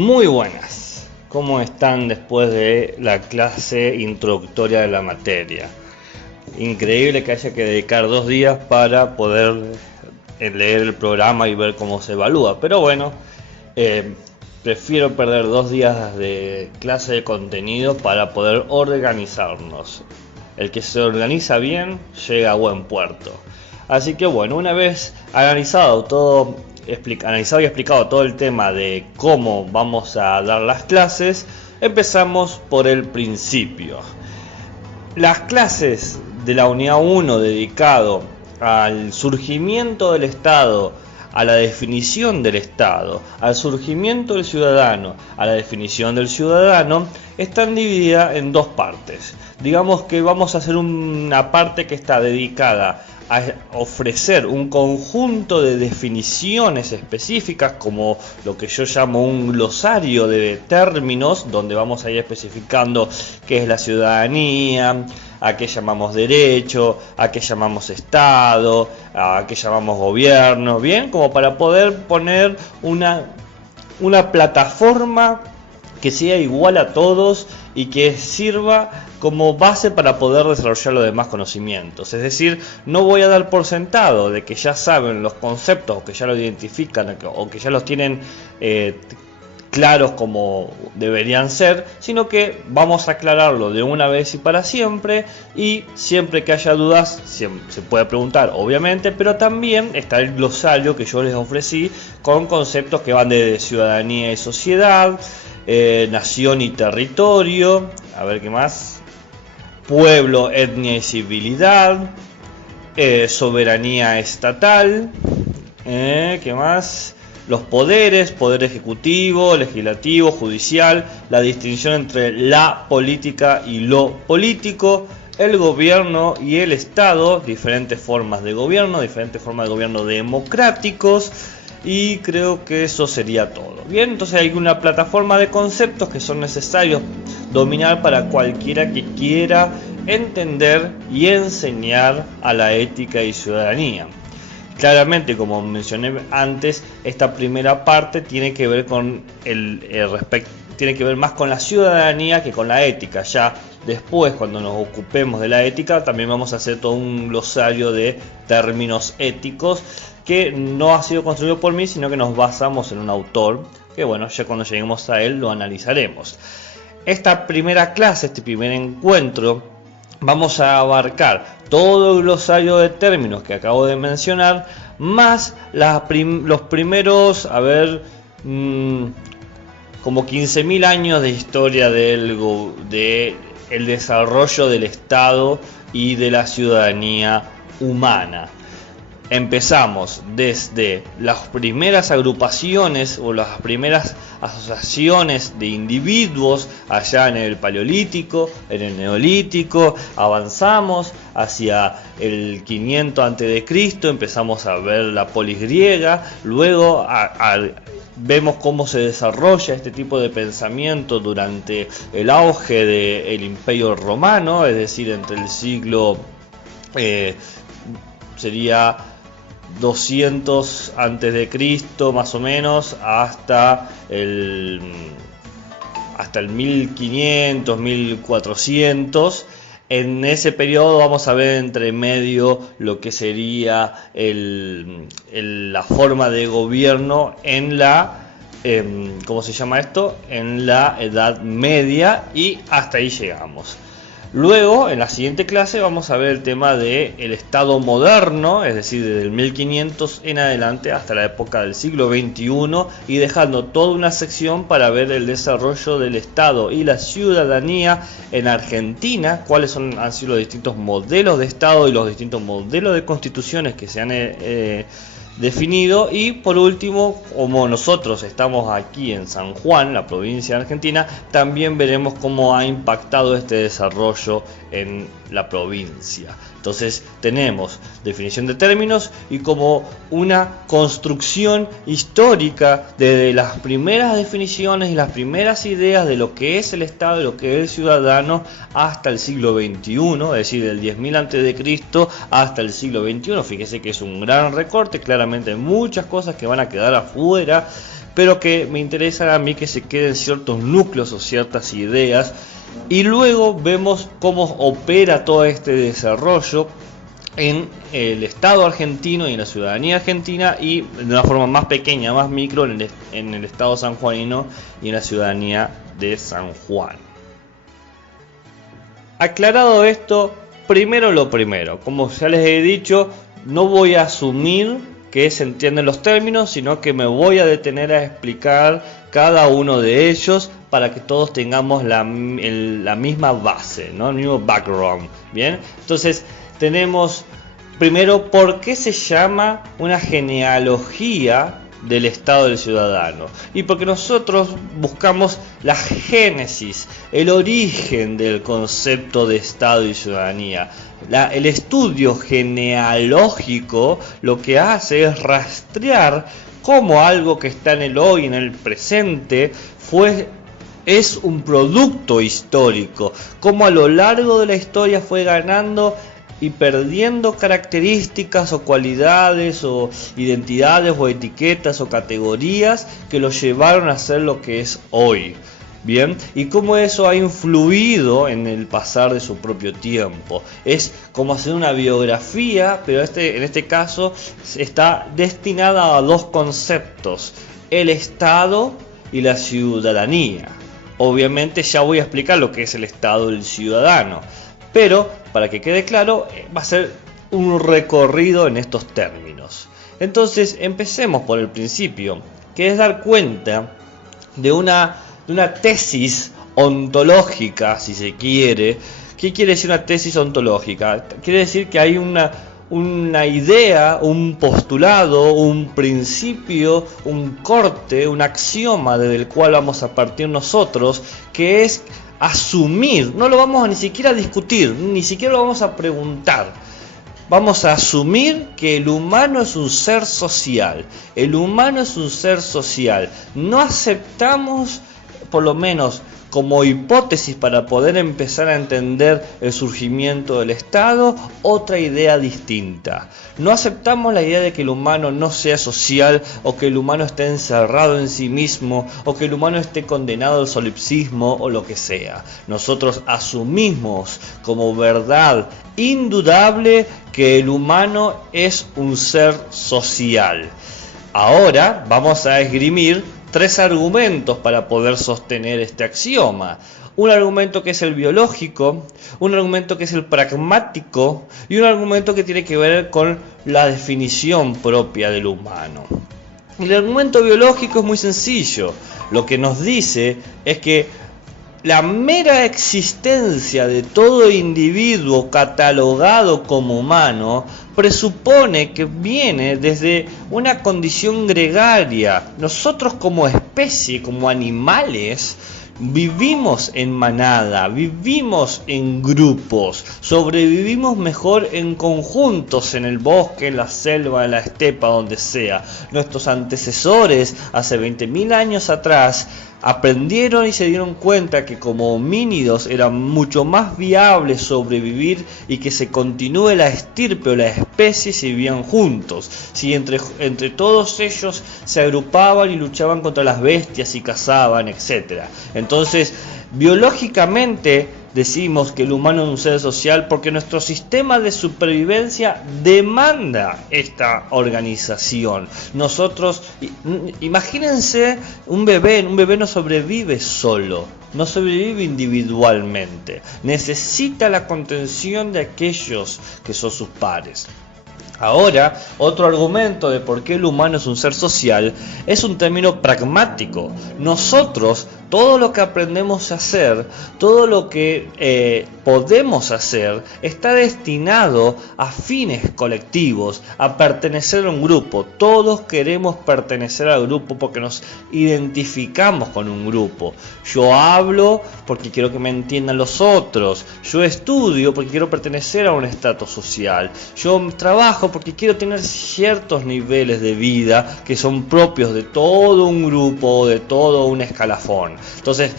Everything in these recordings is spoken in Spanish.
Muy buenas, ¿cómo están después de la clase introductoria de la materia? Increíble que haya que dedicar 2 días para poder leer el programa y ver cómo se evalúa, pero bueno, prefiero perder 2 días de clase de contenido para poder organizarnos. El que se organiza bien llega a buen puerto. Así que bueno, una vez analizado y explicado todo el tema de cómo vamos a dar las clases, empezamos por el principio. Las clases de la unidad 1 dedicado al surgimiento del Estado, a la definición del Estado, al surgimiento del ciudadano, a la definición del ciudadano, están divididas en dos partes. Digamos que vamos a hacer una parte que está dedicada a ofrecer un conjunto de definiciones específicas, como lo que yo llamo un glosario de términos, donde vamos a ir especificando qué es la ciudadanía, a qué llamamos derecho, a qué llamamos Estado, a qué llamamos gobierno, bien, como para poder poner una plataforma que sea igual a todos y que sirva como base para poder desarrollar los demás conocimientos. Es decir, no voy a dar por sentado de que ya saben los conceptos, o que ya lo identifican, o que ya los tienen claros como deberían ser, sino que vamos a aclararlo de una vez y para siempre, y siempre que haya dudas se puede preguntar, obviamente, pero también está el glosario que yo les ofrecí con conceptos que van de ciudadanía y sociedad, nación y territorio, a ver qué más, pueblo, etnia y civilidad, soberanía estatal, ¿qué más? Los poderes, poder ejecutivo, legislativo, judicial, la distinción entre la política y lo político, el gobierno y el Estado, diferentes formas de gobierno democráticos, y creo que eso sería todo. Bien, entonces hay una plataforma de conceptos que son necesarios dominar para cualquiera que quiera entender y enseñar a la ética y ciudadanía. Claramente, como mencioné antes, esta primera parte tiene que ver con tiene que ver más con la ciudadanía que con la ética. Ya después, cuando nos ocupemos de la ética, también vamos a hacer todo un glosario de términos éticos que no ha sido construido por mí, sino que nos basamos en un autor, que bueno, ya cuando lleguemos a él lo analizaremos. Esta primera clase, este primer encuentro, vamos a abarcar todo el glosario de términos que acabo de mencionar, más los primeros, como 15.000 años de historia del desarrollo del Estado y de la ciudadanía humana. Empezamos desde las primeras agrupaciones o las primeras asociaciones de individuos allá en el Paleolítico, en el Neolítico, avanzamos hacia el 500 a.C., empezamos a ver la polis griega, luego vemos cómo se desarrolla este tipo de pensamiento durante el auge del Imperio Romano, es decir, entre el siglo sería 200 antes de Cristo más o menos hasta el 1500, 1400. En ese periodo vamos a ver entre medio lo que sería la forma de gobierno en la ¿cómo se llama esto? En la Edad Media, y hasta ahí llegamos. Luego, en la siguiente clase, vamos a ver el tema del Estado moderno, es decir, desde el 1500 en adelante hasta la época del siglo XXI, y dejando toda una sección para ver el desarrollo del Estado y la ciudadanía en Argentina, cuáles han sido los distintos modelos de Estado y los distintos modelos de constituciones que se han definido. Y por último, como nosotros estamos aquí en San Juan, la provincia de Argentina, también veremos cómo ha impactado este desarrollo en la provincia. Entonces tenemos definición de términos y como una construcción histórica de las primeras definiciones y las primeras ideas de lo que es el Estado y lo que es el ciudadano hasta el siglo XXI, es decir, del 10.000 a.C. hasta el siglo XXI. Fíjese que es un gran recorte, claramente muchas cosas que van a quedar afuera pero que me interesa a mí que se queden ciertos núcleos o ciertas ideas, y luego vemos cómo opera todo este desarrollo en el Estado argentino y en la ciudadanía argentina, y de una forma más pequeña, más micro, en el Estado sanjuanino y en la ciudadanía de San Juan. Aclarado esto, primero lo primero, como ya les he dicho, no voy a asumir que se entienden los términos, sino que me voy a detener a explicar cada uno de ellos para que todos tengamos la misma base, ¿no? El mismo background. Bien, entonces tenemos primero por qué se llama una genealogía del Estado del ciudadano, y porque nosotros buscamos la génesis, el origen del concepto de Estado y ciudadanía. El estudio genealógico lo que hace es rastrear cómo algo que está en el hoy, en el presente, es un producto histórico, cómo a lo largo de la historia fue ganando y perdiendo características o cualidades o identidades o etiquetas o categorías que lo llevaron a ser lo que es hoy. Bien, y cómo eso ha influido en el pasar de su propio tiempo. Es como hacer una biografía, pero en este caso está destinada a dos conceptos: el Estado y la ciudadanía. Obviamente ya voy a explicar lo que es el Estado del ciudadano, pero para que quede claro, va a ser un recorrido en estos términos. Entonces empecemos por el principio, que es dar cuenta de una tesis ontológica, si se quiere. ¿Qué quiere decir una tesis ontológica? Quiere decir que hay una idea, un postulado, un principio, un corte, un axioma desde el cual vamos a partir nosotros, que es asumir, no lo vamos a ni siquiera discutir, ni siquiera lo vamos a preguntar. Vamos a asumir que el humano es un ser social. El humano es un ser social. No aceptamos, por lo menos como hipótesis para poder empezar a entender el surgimiento del Estado, otra idea distinta. No aceptamos la idea de que el humano no sea social, o que el humano esté encerrado en sí mismo, o que el humano esté condenado al solipsismo o lo que sea. Nosotros asumimos como verdad indudable que el humano es un ser social. Ahora vamos a esgrimir tres argumentos para poder sostener este axioma. Un argumento que es el biológico, un argumento que es el pragmático y un argumento que tiene que ver con la definición propia del humano. El argumento biológico es muy sencillo. Lo que nos dice es que la mera existencia de todo individuo catalogado como humano presupone que viene desde una condición gregaria. Nosotros como especie, como animales, vivimos en manada, vivimos en grupos, sobrevivimos mejor en conjuntos, en el bosque, en la selva, en la estepa, donde sea. Nuestros antecesores, hace 20.000 años atrás, aprendieron y se dieron cuenta que como homínidos era mucho más viable sobrevivir y que se continúe la estirpe o la especie si vivían juntos, si entre todos ellos se agrupaban y luchaban contra las bestias y cazaban, etc. Entonces, biológicamente decimos que el humano es un ser social porque nuestro sistema de supervivencia demanda esta organización. Nosotros, imagínense un bebé no sobrevive solo, no sobrevive individualmente, necesita la contención de aquellos que son sus pares. Ahora, otro argumento de por qué el humano es un ser social es un término pragmático. Nosotros, todo lo que aprendemos a hacer, todo lo que podemos hacer, está destinado a fines colectivos, a pertenecer a un grupo. Todos queremos pertenecer al grupo porque nos identificamos con un grupo. Yo hablo porque quiero que me entiendan los otros. Yo estudio porque quiero pertenecer a un estrato social. Yo trabajo porque quiero tener ciertos niveles de vida que son propios de todo un grupo, de todo un escalafón. Entonces,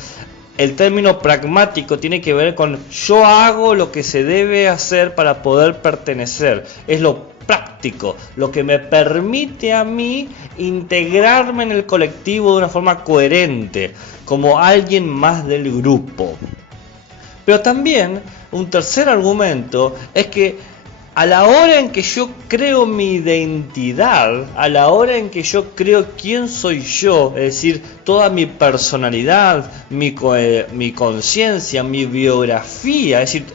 el término pragmático tiene que ver con yo hago lo que se debe hacer para poder pertenecer. Es lo práctico, lo que me permite a mí integrarme en el colectivo de una forma coherente, como alguien más del grupo. Pero también un tercer argumento es que a la hora en que yo creo mi identidad, a la hora en que yo creo quién soy yo, es decir, toda mi personalidad, mi conciencia, mi biografía, es decir,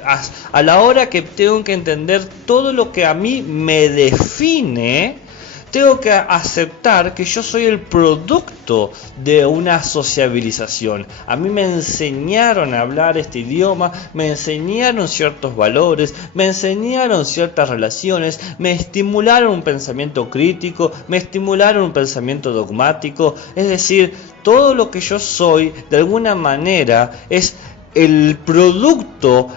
a la hora que tengo que entender todo lo que a mí me define, tengo que aceptar que yo soy el producto de una sociabilización. A mí me enseñaron a hablar este idioma, me enseñaron ciertos valores, me enseñaron ciertas relaciones, me estimularon un pensamiento crítico, me estimularon un pensamiento dogmático. Es decir, todo lo que yo soy, de alguna manera, es el producto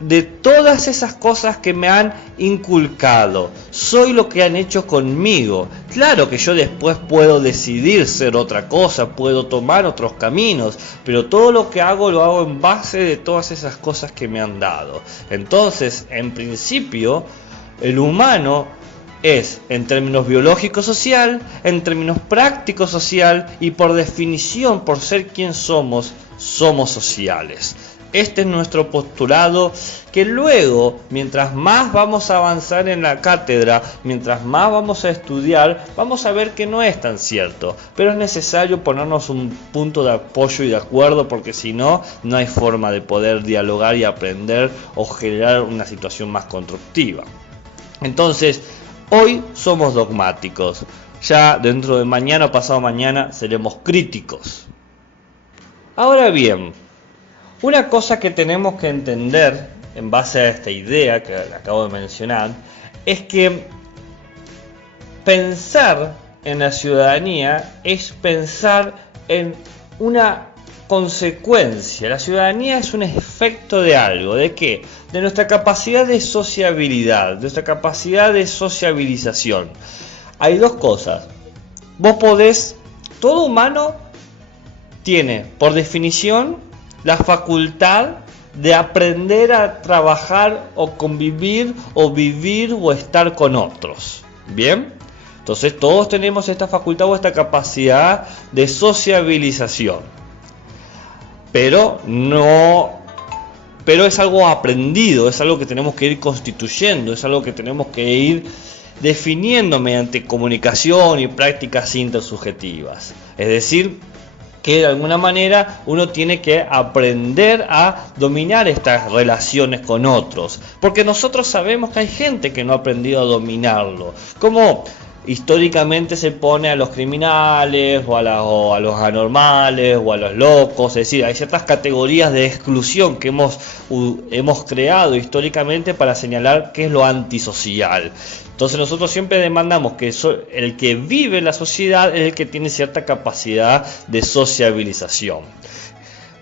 de todas esas cosas que me han inculcado. Soy lo que han hecho conmigo. Claro que yo después puedo decidir ser otra cosa, puedo tomar otros caminos, pero todo lo que hago lo hago en base de todas esas cosas que me han dado. Entonces, en principio, el humano es, en términos biológico social, en términos práctico social y por definición, por ser quien somos, somos sociales. Este es nuestro postulado, que luego, mientras más vamos a avanzar en la cátedra, mientras más vamos a estudiar, vamos a ver que no es tan cierto. Pero es necesario ponernos un punto de apoyo y de acuerdo, porque si no, no hay forma de poder dialogar y aprender o generar una situación más constructiva. Entonces, hoy somos dogmáticos. Ya dentro de mañana o pasado mañana seremos críticos. Ahora bien, una cosa que tenemos que entender en base a esta idea que acabo de mencionar es que pensar en la ciudadanía es pensar en una consecuencia. La ciudadanía es un efecto de algo. ¿De qué? De nuestra capacidad de sociabilidad, de nuestra capacidad de sociabilización. Hay dos cosas. Todo humano tiene, por definición, la facultad de aprender a trabajar o convivir o vivir o estar con otros. ¿Bien? Entonces todos tenemos esta facultad o esta capacidad de sociabilización. Pero es algo aprendido, es algo que tenemos que ir constituyendo, es algo que tenemos que ir definiendo mediante comunicación y prácticas intersubjetivas. Es decir, que de alguna manera uno tiene que aprender a dominar estas relaciones con otros, porque nosotros sabemos que hay gente que no ha aprendido a dominarlo, como históricamente se pone a los criminales o a los anormales o a los locos. Es decir, hay ciertas categorías de exclusión que hemos creado históricamente para señalar qué es lo antisocial. Entonces nosotros siempre demandamos que el que vive en la sociedad es el que tiene cierta capacidad de sociabilización.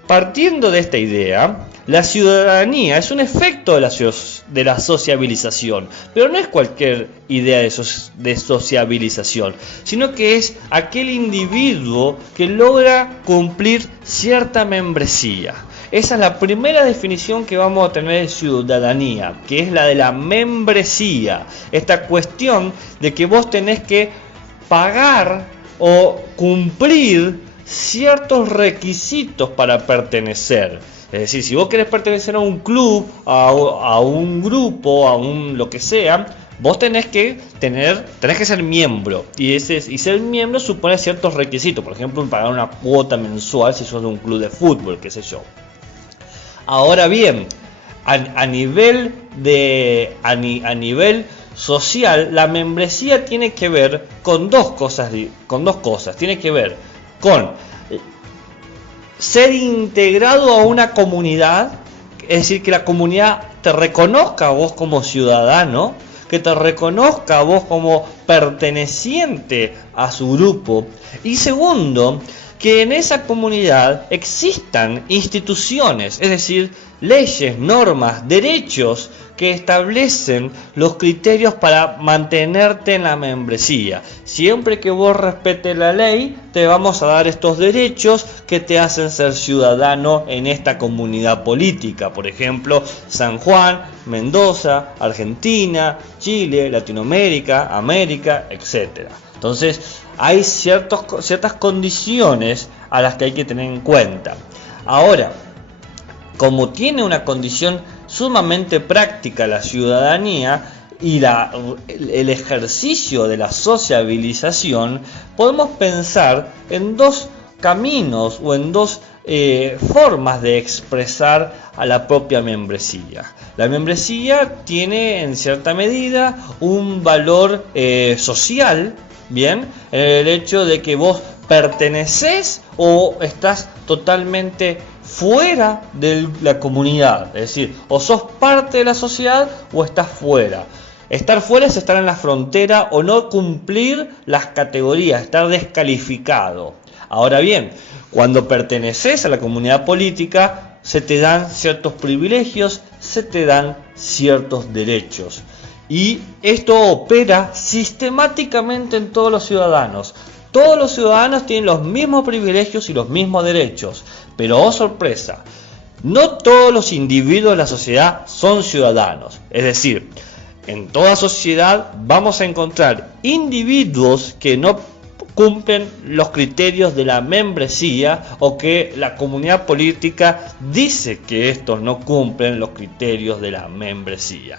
Partiendo de esta idea, la ciudadanía es un efecto de la sociabilización, pero no es cualquier idea de sociabilización, sino que es aquel individuo que logra cumplir cierta membresía. Esa es la primera definición que vamos a tener de ciudadanía, que es la de la membresía. Esta cuestión de que vos tenés que pagar o cumplir ciertos requisitos para pertenecer. Es decir, si vos querés pertenecer a un club, a un grupo, a un lo que sea, vos tenés que ser miembro, y ser miembro supone ciertos requisitos. Por ejemplo, pagar una cuota mensual si sos de un club de fútbol, qué sé yo. Ahora bien, a nivel social, la membresía tiene que ver con dos cosas. Tiene que ver con ser integrado a una comunidad, es decir, que la comunidad te reconozca a vos como ciudadano, que te reconozca a vos como perteneciente a su grupo. Y segundo, que en esa comunidad existan instituciones, es decir, leyes, normas, derechos que establecen los criterios para mantenerte en la membresía. Siempre que vos respetes la ley, te vamos a dar estos derechos que te hacen ser ciudadano en esta comunidad política. Por ejemplo, San Juan, Mendoza, Argentina, Chile, Latinoamérica, América, etc. Entonces, hay ciertas condiciones a las que hay que tener en cuenta. Ahora, como tiene una condición sumamente práctica la ciudadanía y el ejercicio de la sociabilización, podemos pensar en dos caminos o en dos formas de expresar a la propia membresía. La membresía tiene en cierta medida un valor social, bien, el hecho de que vos perteneces o estás totalmente fuera de la comunidad, es decir, o sos parte de la sociedad o estás fuera. Estar fuera es estar en la frontera o no cumplir las categorías, estar descalificado. Ahora bien, cuando perteneces a la comunidad política, se te dan ciertos privilegios, se te dan ciertos derechos. Y esto opera sistemáticamente en todos los ciudadanos. Todos los ciudadanos tienen los mismos privilegios y los mismos derechos. Pero, oh sorpresa, no todos los individuos de la sociedad son ciudadanos. Es decir, en toda sociedad vamos a encontrar individuos que no cumplen los criterios de la membresía o que la comunidad política dice que estos no cumplen los criterios de la membresía.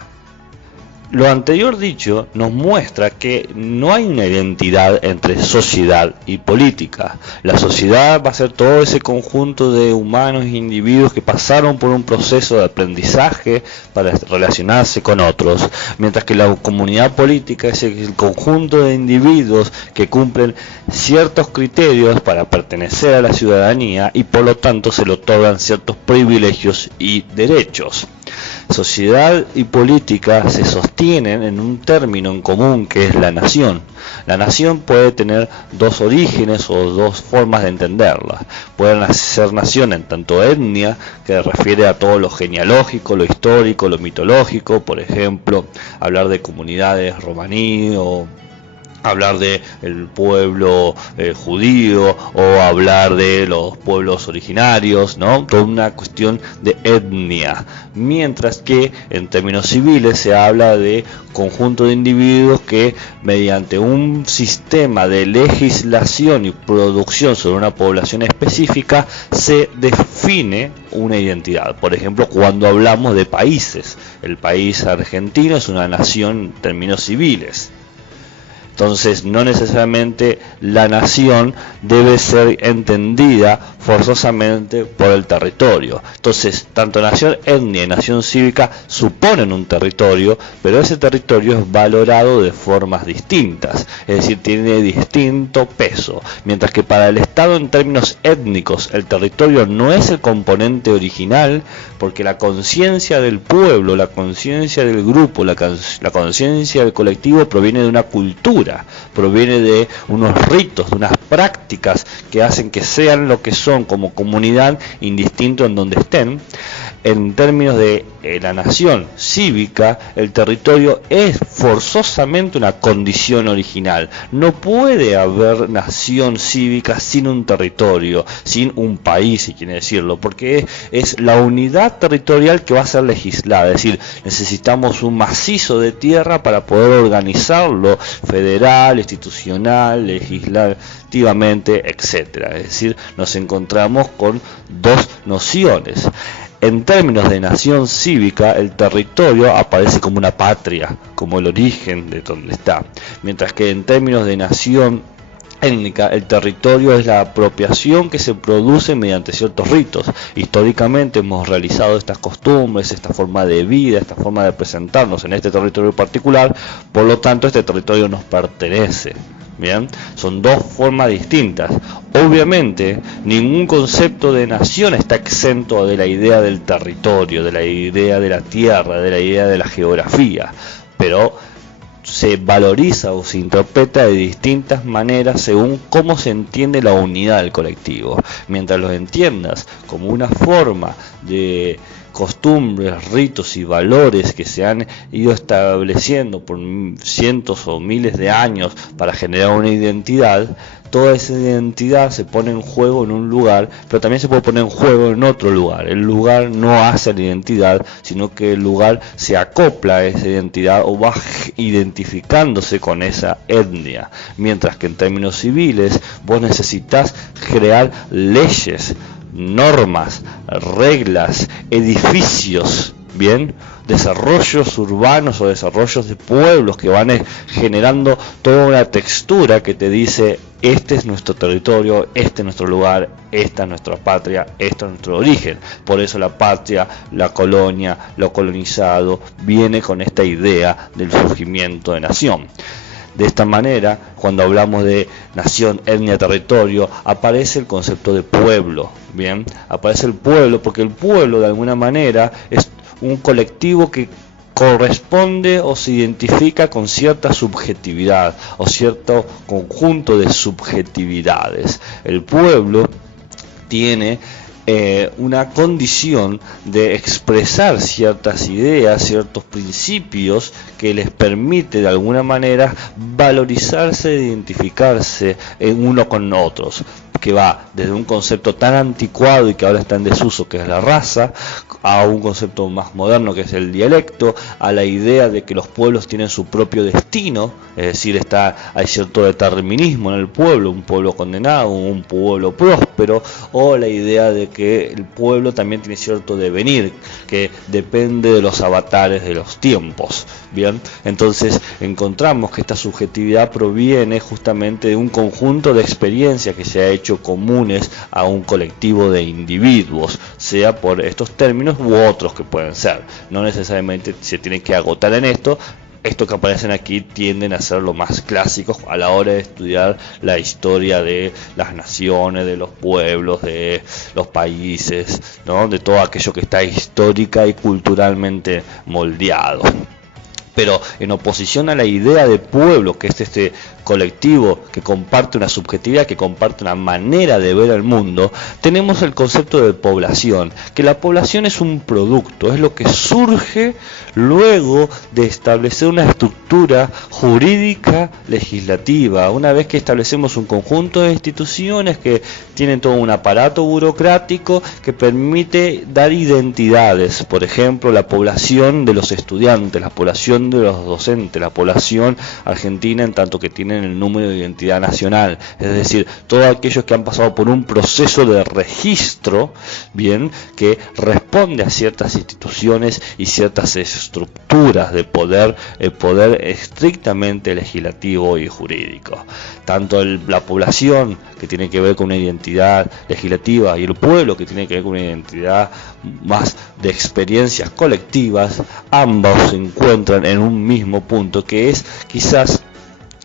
Lo anterior dicho nos muestra que no hay una identidad entre sociedad y política. La sociedad va a ser todo ese conjunto de humanos e individuos que pasaron por un proceso de aprendizaje para relacionarse con otros, mientras que la comunidad política es el conjunto de individuos que cumplen ciertos criterios para pertenecer a la ciudadanía y por lo tanto se le otorgan ciertos privilegios y derechos. Sociedad y política se sostienen en un término en común que es la nación. La nación puede tener dos orígenes o dos formas de entenderla. Pueden ser nación en tanto etnia, que refiere a todo lo genealógico, lo histórico, lo mitológico, por ejemplo, hablar de comunidades romaní o hablar de el pueblo judío o hablar de los pueblos originarios, ¿no? Toda una cuestión de etnia, mientras que en términos civiles se habla de conjunto de individuos que mediante un sistema de legislación y producción sobre una población específica se define una identidad. Por ejemplo, cuando hablamos de países, el país argentino es una nación en términos civiles. Entonces, no necesariamente la nación debe ser entendida forzosamente por el territorio. Entonces, tanto nación etnia y nación cívica suponen un territorio, pero ese territorio es valorado de formas distintas, es decir, tiene distinto peso. Mientras que para el Estado, en términos étnicos, el territorio no es el componente original, porque la conciencia del pueblo, la conciencia del grupo, la conciencia del colectivo proviene de una cultura, proviene de unos ritos, de unas prácticas que hacen que sean lo que son como comunidad, indistinto en donde estén. En términos de la nación cívica, el territorio es forzosamente una condición original. No puede haber nación cívica sin un territorio, sin un país, si quiere decirlo, porque es la unidad territorial que va a ser legislada. Es decir, necesitamos un macizo de tierra para poder organizarlo federal, institucional, legislativamente, etcétera. Es decir, nos encontramos con dos nociones. En términos de nación cívica, el territorio aparece como una patria, como el origen de donde está, mientras que en términos de nación étnica, el territorio es la apropiación que se produce mediante ciertos ritos. Históricamente hemos realizado estas costumbres, esta forma de vida, esta forma de presentarnos en este territorio particular, por lo tanto este territorio nos pertenece. Bien, son dos formas distintas. Obviamente, ningún concepto de nación está exento de la idea del territorio, de la idea de la tierra, de la idea de la geografía, pero se valoriza o se interpreta de distintas maneras según cómo se entiende la unidad del colectivo. Mientras lo entiendas como una forma de costumbres, ritos y valores que se han ido estableciendo por cientos o miles de años para generar una identidad, toda esa identidad se pone en juego en un lugar, pero también se puede poner en juego en otro lugar. El lugar no hace la identidad, sino que el lugar se acopla a esa identidad o va identificándose con esa etnia. Mientras que en términos civiles vos necesitas crear leyes, normas, reglas, edificios, bien, desarrollos urbanos o desarrollos de pueblos que van generando toda una textura que te dice: este es nuestro territorio, este es nuestro lugar, esta es nuestra patria, esto es nuestro origen. Por eso la patria, la colonia, lo colonizado viene con esta idea del surgimiento de nación. De esta manera, cuando hablamos de nación, etnia, territorio, aparece el concepto de pueblo, bien, aparece el pueblo porque el pueblo de alguna manera es un colectivo que corresponde o se identifica con cierta subjetividad o cierto conjunto de subjetividades. El pueblo tiene una condición de expresar ciertas ideas, ciertos principios que les permite de alguna manera valorizarse, identificarse en uno con otros, que va desde un concepto tan anticuado y que ahora está en desuso, que es la raza, a un concepto más moderno, que es el dialecto, a la idea de que los pueblos tienen su propio destino, es decir, hay cierto determinismo en el pueblo, un pueblo condenado, un pueblo próspero, o la idea de que el pueblo también tiene cierto devenir, que depende de los avatares de los tiempos. Bien, entonces encontramos que esta subjetividad proviene justamente de un conjunto de experiencias que se ha hecho comunes a un colectivo de individuos, sea por estos términos u otros que pueden ser. No necesariamente se tienen que agotar en esto. Estos que aparecen aquí tienden a ser lo más clásicos a la hora de estudiar la historia de las naciones, de los pueblos, de los países, ¿no? De todo aquello que está histórica y culturalmente moldeado. Pero en oposición a la idea de pueblo, que es este colectivo que comparte una subjetividad, que comparte una manera de ver el mundo, tenemos el concepto de población, que la población es un producto, es lo que surge luego de establecer una estructura jurídica legislativa. Una vez que establecemos un conjunto de instituciones que tienen todo un aparato burocrático que permite dar identidades, por ejemplo, la población de los estudiantes, la población de los docentes, la población argentina en tanto que tienen el número de identidad nacional, es decir, todos aquellos que han pasado por un proceso de registro, bien, que responde a ciertas instituciones y ciertas estructuras de poder, el poder estrictamente legislativo y jurídico. Tanto la población, que tiene que ver con una identidad legislativa, y el pueblo, que tiene que ver con una identidad más de experiencias colectivas, ambos se encuentran en un mismo punto, que es quizás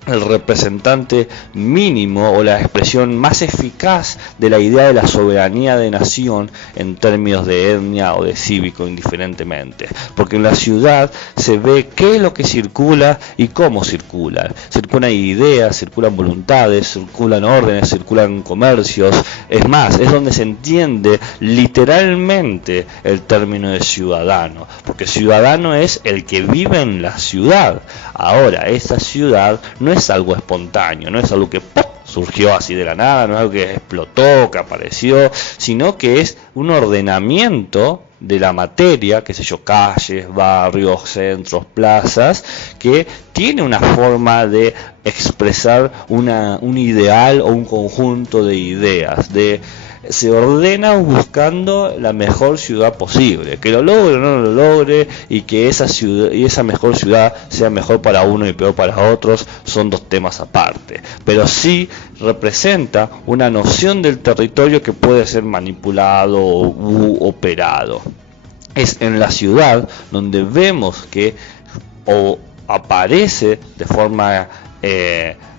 el representante mínimo o la expresión más eficaz de la idea de la soberanía de nación en términos de etnia o de cívico, indiferentemente, porque en la ciudad se ve qué es lo que circula y cómo circula. Circulan ideas, circulan voluntades, circulan órdenes, circulan comercios. Es más, es donde se entiende literalmente el término de ciudadano, porque ciudadano es el que vive en la ciudad. Ahora, esa ciudad no es algo espontáneo, no es algo que ¡pum!, surgió así de la nada, no es algo que explotó, que apareció, sino que es un ordenamiento de la materia, qué sé yo, calles, barrios, centros, plazas, que tiene una forma de expresar un ideal o un conjunto de ideas, se ordena buscando la mejor ciudad posible, que lo logre o no lo logre, y que esa ciudad y esa mejor ciudad sea mejor para uno y peor para otros, son dos temas aparte, pero sí representa una noción del territorio que puede ser manipulado u operado. Es en la ciudad donde vemos que aparece de forma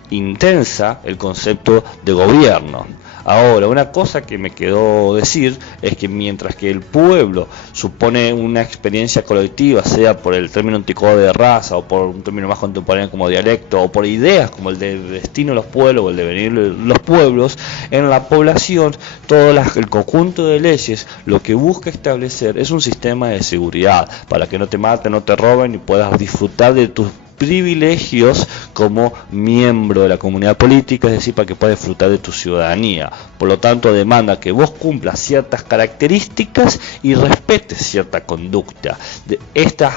intensa el concepto de gobierno. Ahora, una cosa que me quedó decir es que mientras que el pueblo supone una experiencia colectiva, sea por el término anticuado de raza o por un término más contemporáneo como dialecto o por ideas como el de destino de los pueblos o el devenir de los pueblos, en la población todo el conjunto de leyes lo que busca establecer es un sistema de seguridad para que no te maten, no te roben y puedas disfrutar de tus privilegios como miembro de la comunidad política, es decir, para que puedas disfrutar de tu ciudadanía. Por lo tanto, demanda que vos cumplas ciertas características y respetes cierta conducta. Estos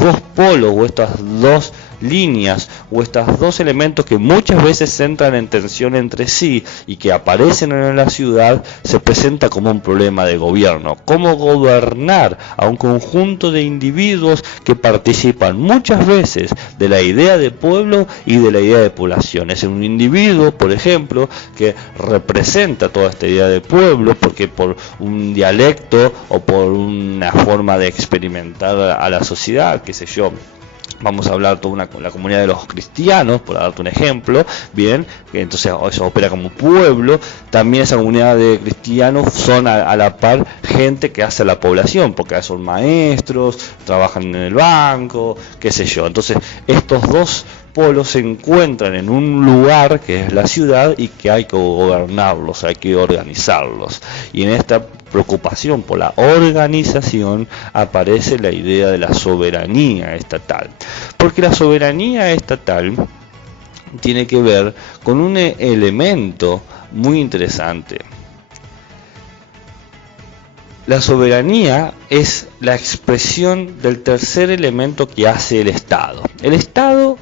dos polos o estas dos líneas o estos dos elementos que muchas veces entran en tensión entre sí y que aparecen en la ciudad, se presenta como un problema de gobierno. ¿Cómo gobernar a un conjunto de individuos que participan muchas veces de la idea de pueblo y de la idea de población? Es un individuo, por ejemplo, que representa toda esta idea de pueblo porque por un dialecto o por una forma de experimentar a la sociedad, qué sé yo, vamos a hablar toda la comunidad de los cristianos, por darte un ejemplo, bien, que entonces eso opera como pueblo. También esa comunidad de cristianos son a la par gente que hace la población, porque son maestros, trabajan en el banco, qué sé yo. Entonces estos dos polos se encuentran en un lugar que es la ciudad y que hay que gobernarlos, hay que organizarlos. Y en esta preocupación por la organización aparece la idea de la soberanía estatal. Porque la soberanía estatal tiene que ver con un elemento muy interesante. La soberanía es la expresión del tercer elemento que hace el Estado. El Estado,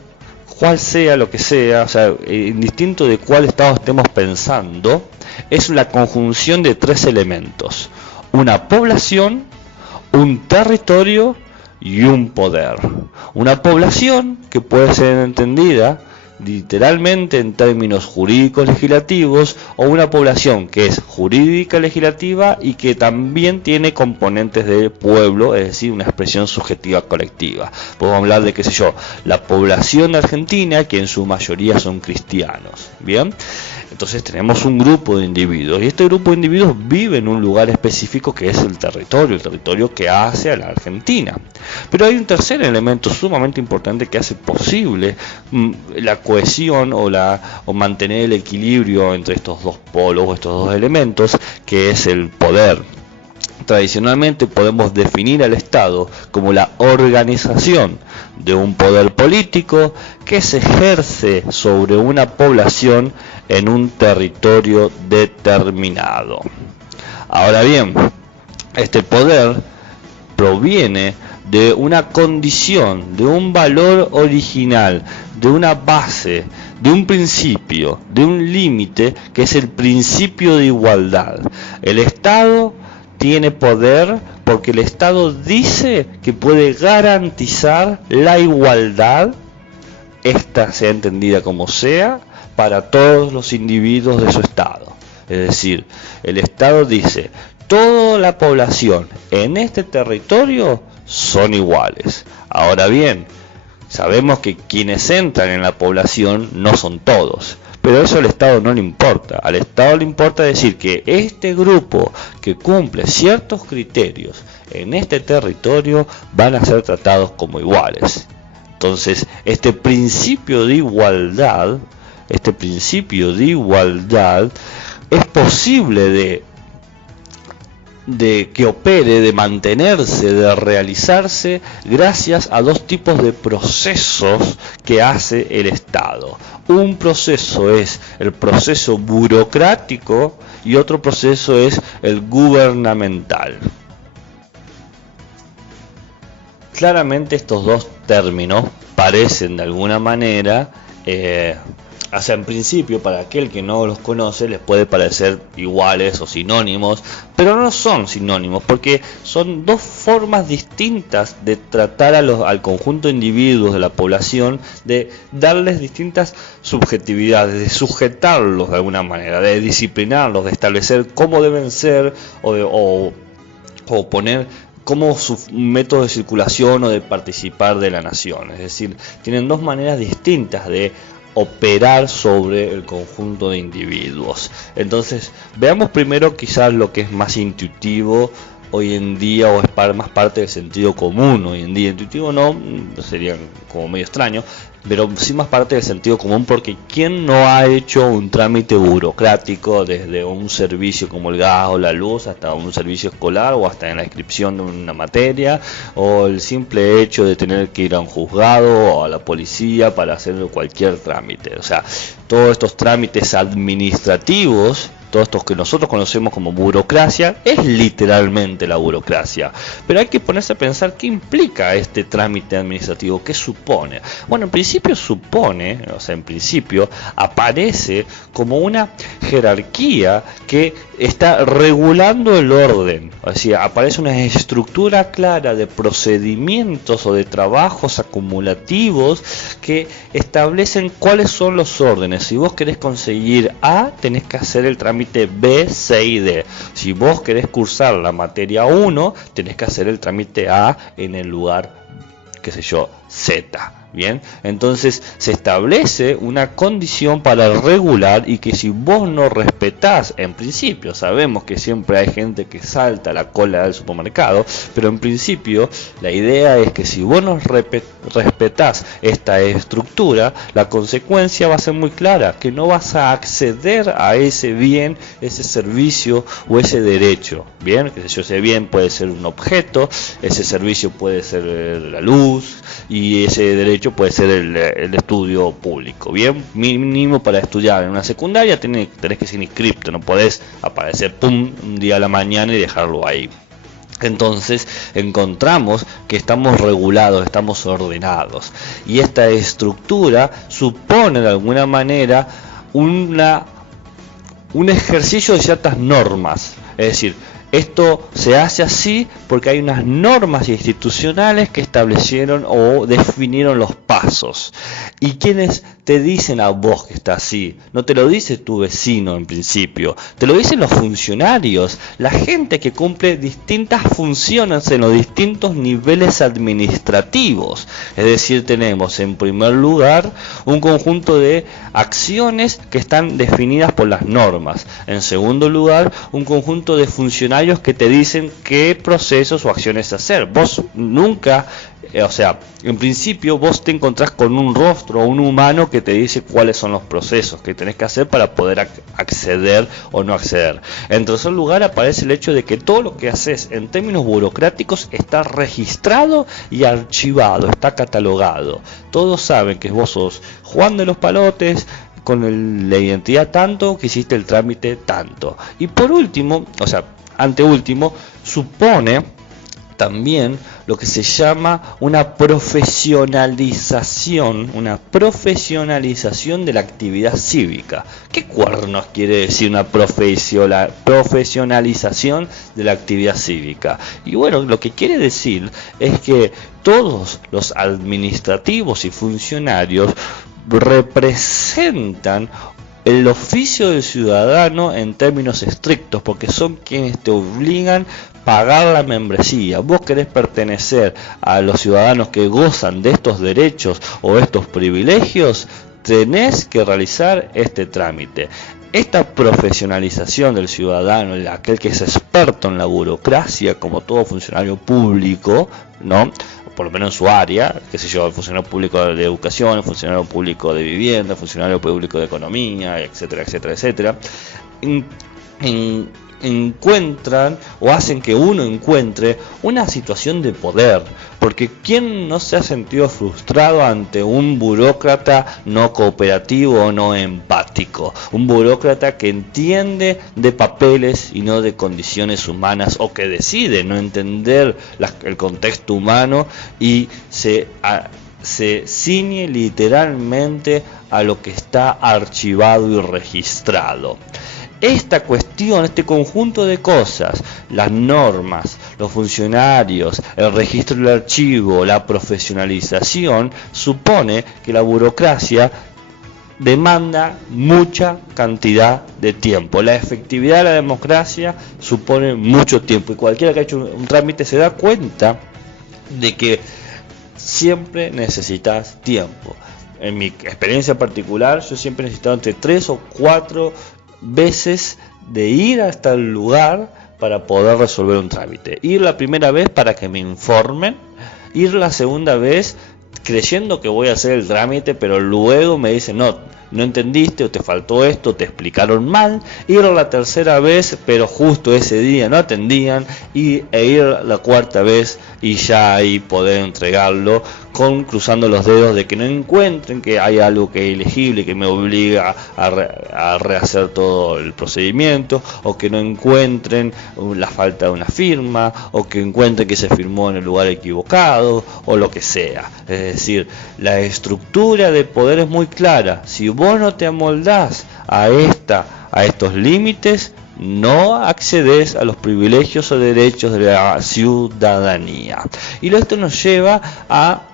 cual sea lo que sea, o sea, indistinto de cuál Estado estemos pensando, es la conjunción de tres elementos: una población, un territorio y un poder. Una población que puede ser entendida literalmente en términos jurídicos legislativos, o una población que es jurídica legislativa y que también tiene componentes de pueblo, es decir, una expresión subjetiva colectiva. Podemos hablar de, qué sé yo, la población de Argentina, que en su mayoría son cristianos, ¿bien? Entonces tenemos un grupo de individuos y este grupo de individuos vive en un lugar específico que es el territorio que hace a la Argentina. Pero hay un tercer elemento sumamente importante que hace posible la cohesión o mantener el equilibrio entre estos dos polos o estos dos elementos, que es el poder. Tradicionalmente podemos definir al Estado como la organización de un poder político que se ejerce sobre una población en un territorio determinado. Ahora bien, este poder proviene de una condición, de un valor original, de una base, de un principio, de un límite, que es el principio de igualdad. El Estado tiene poder porque el Estado dice que puede garantizar la igualdad, esta sea entendida como sea, para todos los individuos de su Estado. Es decir, el Estado dice: toda la población en este territorio son iguales. Ahora bien, sabemos que quienes entran en la población no son todos, pero eso al Estado no le importa. Al Estado le importa decir que este grupo que cumple ciertos criterios en este territorio van a ser tratados como iguales. Entonces, este principio de igualdad es posible de que opere, de mantenerse, de realizarse gracias a dos tipos de procesos que hace el Estado. Un proceso es el proceso burocrático y otro proceso es el gubernamental. Claramente estos dos términos parecen de alguna manera, en principio, para aquel que no los conoce, les puede parecer iguales o sinónimos, pero no son sinónimos, porque son dos formas distintas de tratar al conjunto de individuos de la población, de darles distintas subjetividades, de sujetarlos de alguna manera, de disciplinarlos, de establecer cómo deben ser o poner como su método de circulación o de participar de la nación. Es decir, tienen dos maneras distintas de operar sobre el conjunto de individuos. Entonces, veamos primero quizás lo que es más intuitivo hoy en día, o es más parte del sentido común hoy en día. Intuitivo no, sería como medio extraño, pero sí más parte del sentido común, porque ¿quién no ha hecho un trámite burocrático desde un servicio como el gas o la luz hasta un servicio escolar, o hasta en la inscripción de una materia, o el simple hecho de tener que ir a un juzgado o a la policía para hacer cualquier trámite? O sea, todos estos trámites administrativos, todos estos que nosotros conocemos como burocracia, es literalmente la burocracia. Pero hay que ponerse a pensar qué implica este trámite administrativo, qué supone. Bueno, en principio supone, o sea, en principio aparece como una jerarquía que está regulando el orden. O sea, aparece una estructura clara de procedimientos o de trabajos acumulativos que establecen cuáles son los órdenes. Si vos querés conseguir A, tenés que hacer el trámite B, C y D. Si vos querés cursar la materia 1, tenés que hacer el trámite A en el lugar, qué sé yo, Z. Bien, entonces se establece una condición para regular, y que si vos no respetás, en principio, sabemos que siempre hay gente que salta a la cola del supermercado, pero en principio la idea es que si vos no respetás esta estructura, la consecuencia va a ser muy clara, que no vas a acceder a ese bien, ese servicio o ese derecho. Bien, que ese bien puede ser un objeto, ese servicio puede ser la luz, y ese derecho puede ser el estudio público. Bien, mínimo para estudiar en una secundaria tenés que ser inscripto, no podés aparecer un día a la mañana y dejarlo ahí. Entonces encontramos que estamos regulados, estamos ordenados, y esta estructura supone de alguna manera un ejercicio de ciertas normas. Es decir, esto se hace así porque hay unas normas institucionales que establecieron o definieron los pasos. ¿Y quiénes te dicen a vos que está así? No te lo dice tu vecino en principio, te lo dicen los funcionarios, la gente que cumple distintas funciones en los distintos niveles administrativos. Es decir, tenemos en primer lugar un conjunto de acciones que están definidas por las normas. En segundo lugar, un conjunto de funcionarios que te dicen qué procesos o acciones hacer. Vos nunca, o sea, en principio vos te encontrás con un rostro o un humano que te dice cuáles son los procesos que tenés que hacer para poder acceder o no acceder. En tercer lugar, aparece el hecho de que todo lo que haces en términos burocráticos está registrado y archivado, está catalogado. Todos saben que vos sos Juan de los Palotes, con la identidad tanto, que hiciste el trámite tanto. Y por último, o sea, anteúltimo, supone también lo que se llama una profesionalización de la actividad cívica. ¿Qué cuernos quiere decir una profesionalización de la actividad cívica? Y bueno, lo que quiere decir es que todos los administrativos y funcionarios representan el oficio del ciudadano en términos estrictos, porque son quienes te obligan a pagar la membresía. Vos querés pertenecer a los ciudadanos que gozan de estos derechos o estos privilegios, tenés que realizar este trámite. Esta profesionalización del ciudadano, aquel que es experto en la burocracia, como todo funcionario público, ¿no?, por lo menos en su área, qué sé yo, el funcionario público de educación, el funcionario público de vivienda, el funcionario público de economía, etcétera, etcétera, etcétera, encuentran o hacen que uno encuentre una situación de poder, porque ¿quién no se ha sentido frustrado ante un burócrata no cooperativo o no empático? Un burócrata que entiende de papeles y no de condiciones humanas, o que decide no entender el contexto humano y se ciñe literalmente a lo que está archivado y registrado. Esta cuestión, este conjunto de cosas, las normas, los funcionarios, el registro del archivo, la profesionalización, supone que la burocracia demanda mucha cantidad de tiempo. La efectividad de la democracia supone mucho tiempo, y cualquiera que ha hecho un trámite se da cuenta de que siempre necesitas tiempo. en mi experiencia particular, yo siempre he necesitado entre 3 o 4 veces de ir hasta el lugar para poder resolver un trámite. Ir la primera vez para que me informen, ir la segunda vez creyendo que voy a hacer el trámite, pero luego me dicen no entendiste o te faltó esto, te explicaron mal. Ir la tercera vez, pero justo ese día no atendían, e ir la cuarta vez y ya ahí poder entregarlo cruzando los dedos de que no encuentren que hay algo que es elegible, que me obliga a rehacer todo el procedimiento, o que no encuentren la falta de una firma, o que encuentren que se firmó en el lugar equivocado, o lo que sea. Es decir, la estructura de poder es muy clara. Si vos no te amoldás a estos límites, no accedes a los privilegios o derechos de la ciudadanía. Y esto nos lleva a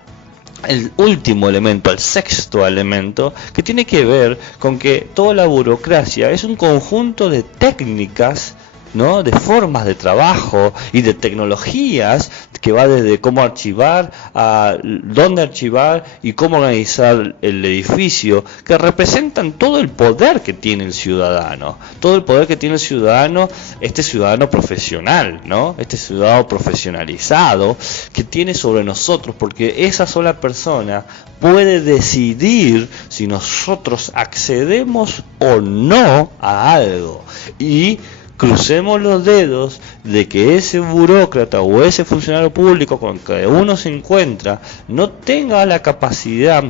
el último elemento, el sexto elemento, que tiene que ver con que toda la burocracia es un conjunto de técnicas, ¿no?, de formas de trabajo y de tecnologías que va desde cómo archivar, a dónde archivar y cómo organizar el edificio, que representan todo el poder que tiene el ciudadano, todo el poder que tiene el ciudadano, este ciudadano profesional, ¿no?, este ciudadano profesionalizado que tiene sobre nosotros, porque esa sola persona puede decidir si nosotros accedemos o no a algo. Y crucemos los dedos de que ese burócrata o ese funcionario público con que uno se encuentra no tenga la capacidad,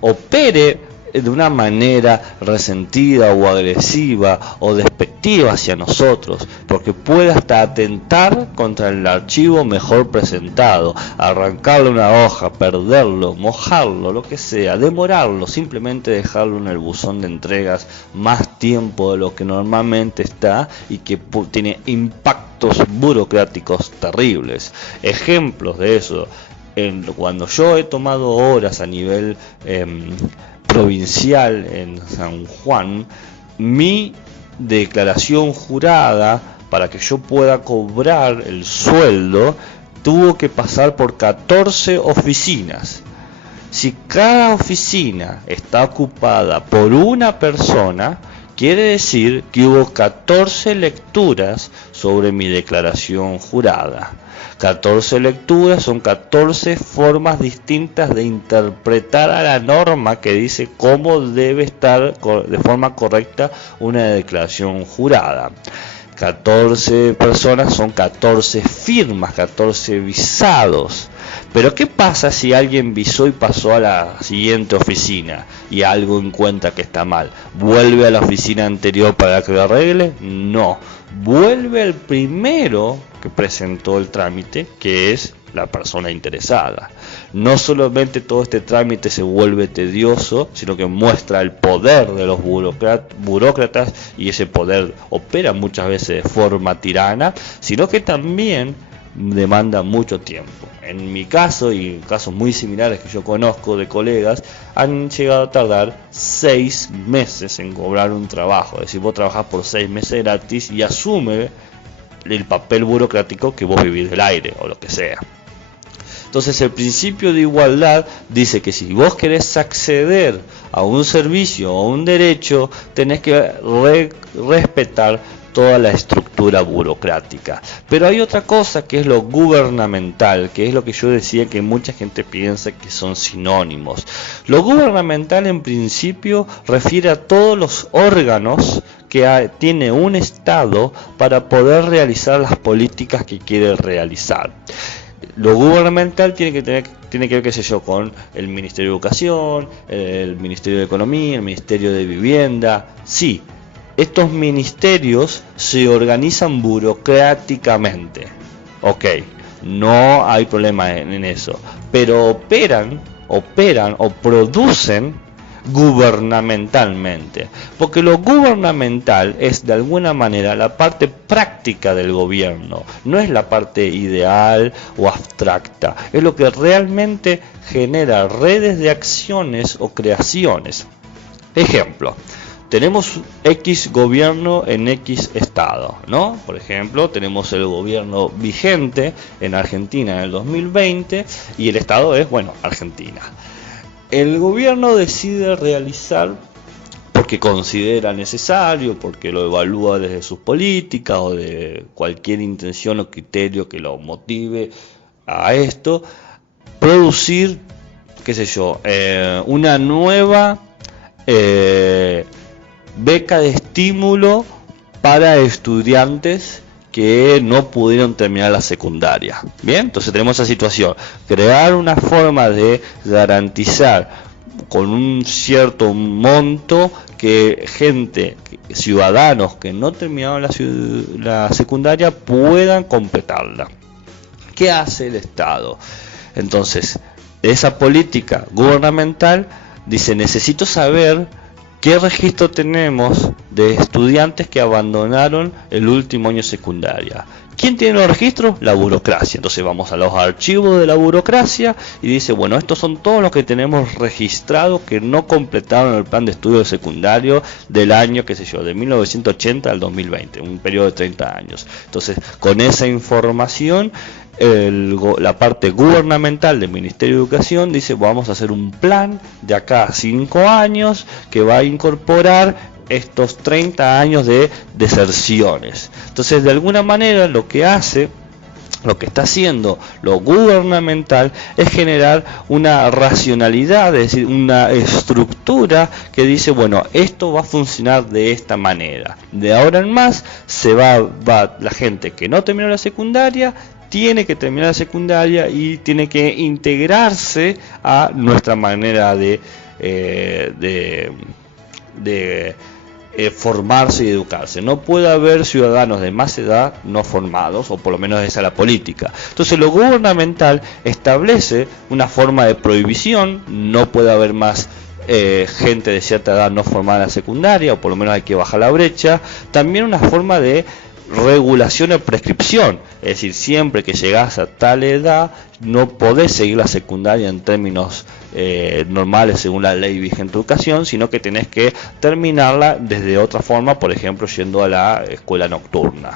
opere de una manera resentida o agresiva o despectiva hacia nosotros, porque puede hasta atentar contra el archivo mejor presentado, arrancarle una hoja, perderlo, mojarlo, lo que sea, demorarlo, simplemente dejarlo en el buzón de entregas más tiempo de lo que normalmente está, y que tiene impactos burocráticos terribles. Ejemplos de eso: cuando yo he tomado horas a nivel provincial en San Juan, mi declaración jurada para que yo pueda cobrar el sueldo tuvo que pasar por 14 oficinas. Si cada oficina está ocupada por una persona, quiere decir que hubo 14 lecturas sobre mi declaración jurada. 14 lecturas son 14 formas distintas de interpretar a la norma que dice cómo debe estar de forma correcta una declaración jurada. 14 personas son 14 firmas, 14 visados. Pero ¿qué pasa si alguien visó y pasó a la siguiente oficina y algo encuentra que está mal? ¿Vuelve a la oficina anterior para que lo arregle? No, vuelve al primero que presentó el trámite, que es la persona interesada. No solamente todo este trámite se vuelve tedioso, sino que muestra el poder de los burócratas, y ese poder opera muchas veces de forma tirana, sino que también demanda mucho tiempo. En mi caso, y en casos muy similares que yo conozco de colegas, han llegado a tardar 6 meses en cobrar un trabajo. Es decir, vos trabajás por 6 meses gratis y asume el papel burocrático que vos vivís del aire o lo que sea. Entonces, el principio de igualdad dice que si vos querés acceder a un servicio o un derecho, tenés que respetar toda la estructura burocrática. Pero hay otra cosa que es lo gubernamental, que es lo que yo decía que mucha gente piensa que son sinónimos. Lo gubernamental en principio refiere a todos los órganos que tiene un Estado para poder realizar las políticas que quiere realizar. Lo gubernamental tiene que ver, qué sé yo, con el Ministerio de Educación, el Ministerio de Economía, el Ministerio de Vivienda. Sí, estos ministerios se organizan burocráticamente. Ok, no hay problema en eso. Pero operan o producen gubernamentalmente, porque lo gubernamental es de alguna manera la parte práctica del gobierno, no es la parte ideal o abstracta, es lo que realmente genera redes de acciones o creaciones. Ejemplo: tenemos X gobierno en X estado, ¿no? Por ejemplo, tenemos el gobierno vigente en Argentina en el 2020 y el estado es, Argentina. El gobierno decide realizar porque considera necesario, porque lo evalúa desde sus políticas o de cualquier intención o criterio que lo motive a esto, producir, qué sé yo, una nueva beca de estímulo para estudiantes que no pudieron terminar la secundaria. Bien, entonces tenemos esa situación, crear una forma de garantizar con un cierto monto que ciudadanos que no terminaron la secundaria puedan completarla. ¿Qué hace el Estado? Entonces, esa política gubernamental dice, necesito saber qué registro tenemos de estudiantes que abandonaron el último año secundaria. ¿Quién tiene los registros? La burocracia. Entonces vamos a los archivos de la burocracia y dice, bueno, estos son todos los que tenemos registrados que no completaron el plan de estudio secundario del año, qué sé yo, de 1980 al 2020, un periodo de 30 años. Entonces, con esa información, la parte gubernamental del Ministerio de Educación dice, vamos a hacer un plan de acá a 5 años que va a incorporar estos 30 años de deserciones. Entonces, de alguna manera, lo que está haciendo lo gubernamental es generar una racionalidad, es decir, una estructura que dice, bueno, esto va a funcionar de esta manera. De ahora en más, la gente que no terminó la secundaria tiene que terminar la secundaria y tiene que integrarse a nuestra manera de formarse y educarse. No puede haber ciudadanos de más edad no formados, o por lo menos esa es la política. Entonces lo gubernamental establece una forma de prohibición, no puede haber más gente de cierta edad no formada en la secundaria, o por lo menos hay que bajar la brecha. También una forma de regulación o prescripción, es decir, siempre que llegas a tal edad no podés seguir la secundaria en términos normales según la ley vigente de educación, sino que tenés que terminarla desde otra forma, por ejemplo yendo a la escuela nocturna.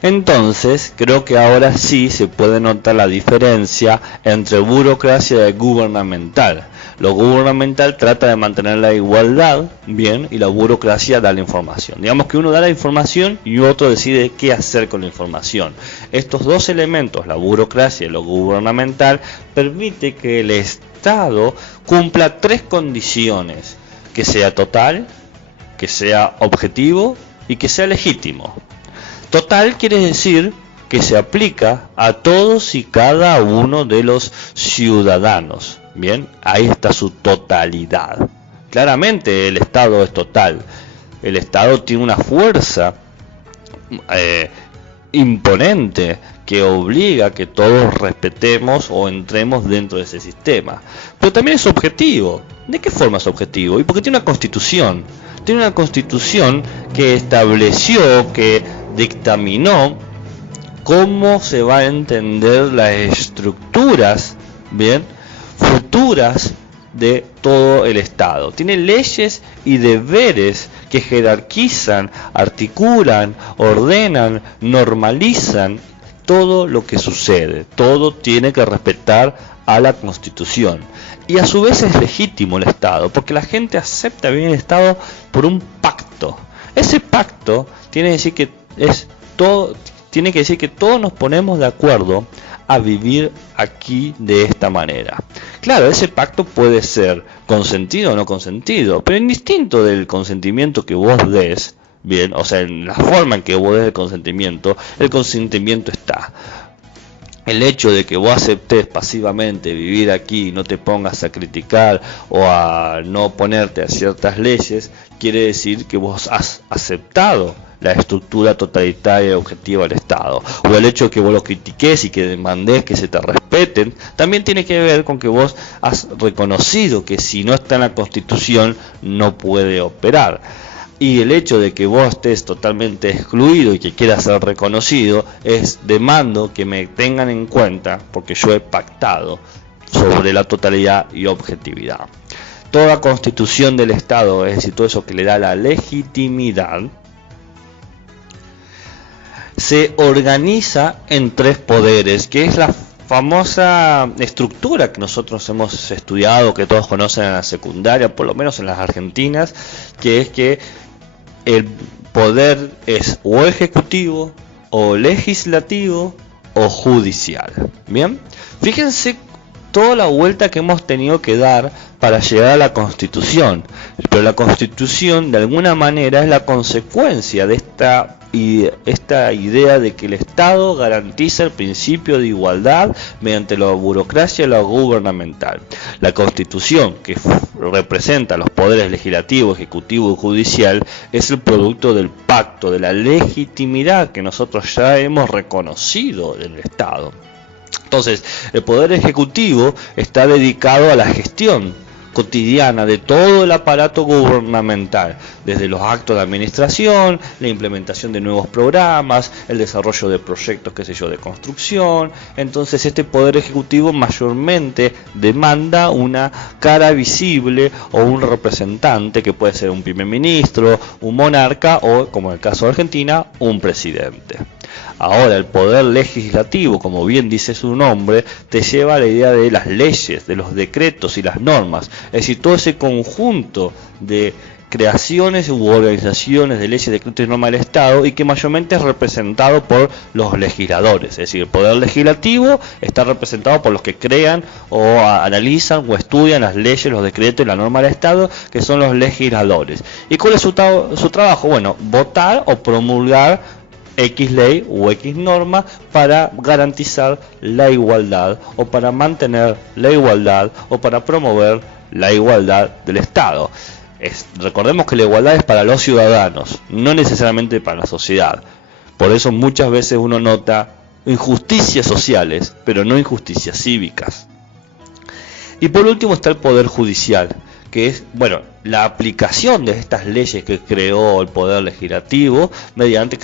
Entonces, creo que ahora sí se puede notar la diferencia entre burocracia y gubernamental. Lo gubernamental trata de mantener la igualdad, bien, y la burocracia da la información. Digamos que uno da la información y otro decide qué hacer con la información. Estos dos elementos, la burocracia y lo gubernamental, permite que el Estado cumpla 3 condiciones: que sea total, que sea objetivo y que sea legítimo. Total quiere decir que se aplica a todos y cada uno de los ciudadanos. Bien, ahí está su totalidad. Claramente el Estado es total. El Estado tiene una fuerza imponente que obliga a que todos respetemos o entremos dentro de ese sistema. Pero también es objetivo. ¿De qué forma es objetivo? Y porque tiene una constitución. Tiene una constitución que estableció, que dictaminó cómo se va a entender las estructuras, bien, futuras de todo el Estado. Tiene leyes y deberes que jerarquizan, articulan, ordenan, normalizan todo lo que sucede. Todo tiene que respetar a la Constitución. Y a su vez es legítimo el Estado, porque la gente acepta vivir en el Estado por un pacto. Ese pacto tiene que decir que todos nos ponemos de acuerdo a vivir aquí de esta manera. Claro, ese pacto puede ser consentido o no consentido, pero indistinto del consentimiento que vos des, bien, o sea, en la forma en que vos des el consentimiento está. El hecho de que vos aceptes pasivamente vivir aquí y no te pongas a criticar o a no oponerte a ciertas leyes, quiere decir que vos has aceptado la estructura totalitaria y objetiva del Estado. O el hecho de que vos lo critiques y que demandés que se te respeten, también tiene que ver con que vos has reconocido que si no está en la Constitución no puede operar. Y el hecho de que vos estés totalmente excluido y que quieras ser reconocido es demando que me tengan en cuenta porque yo he pactado sobre la totalidad y objetividad. Toda constitución del Estado, es decir, todo eso que le da la legitimidad, se organiza en 3 poderes, que es la famosa estructura que nosotros hemos estudiado, que todos conocen en la secundaria, por lo menos en las argentinas, que es que el poder es o ejecutivo, o legislativo, o judicial. Bien, fíjense toda la vuelta que hemos tenido que dar para llegar a la Constitución, pero la Constitución de alguna manera es la consecuencia de esta idea de que el Estado garantiza el principio de igualdad mediante la burocracia y la gubernamental. La Constitución, que representa los poderes legislativo, ejecutivo y judicial, es el producto del pacto, de la legitimidad que nosotros ya hemos reconocido del Estado. Entonces, el poder ejecutivo está dedicado a la gestión cotidiana de todo el aparato gubernamental, desde los actos de administración, la implementación de nuevos programas, el desarrollo de proyectos, de construcción. Entonces, este poder ejecutivo mayormente demanda una cara visible o un representante, que puede ser un primer ministro, un monarca o, como en el caso de Argentina, un presidente. Ahora, el poder legislativo, como bien dice su nombre, te lleva a la idea de las leyes, de los decretos y las normas, es decir, todo ese conjunto de creaciones u organizaciones de leyes, decretos y normas del Estado, y que mayormente es representado por los legisladores. Es decir, el poder legislativo está representado por los que crean o analizan o estudian las leyes, los decretos y la norma del Estado, que son los legisladores. ¿Y cuál es su trabajo? Bueno, votar o promulgar X ley o X norma para garantizar la igualdad, o para mantener la igualdad, o para promover la igualdad del Estado. Recordemos que la igualdad es para los ciudadanos, no necesariamente para la sociedad. Por eso muchas veces uno nota injusticias sociales, pero no injusticias cívicas. Y por último está el poder judicial, que es, la aplicación de estas leyes que creó el poder legislativo mediante,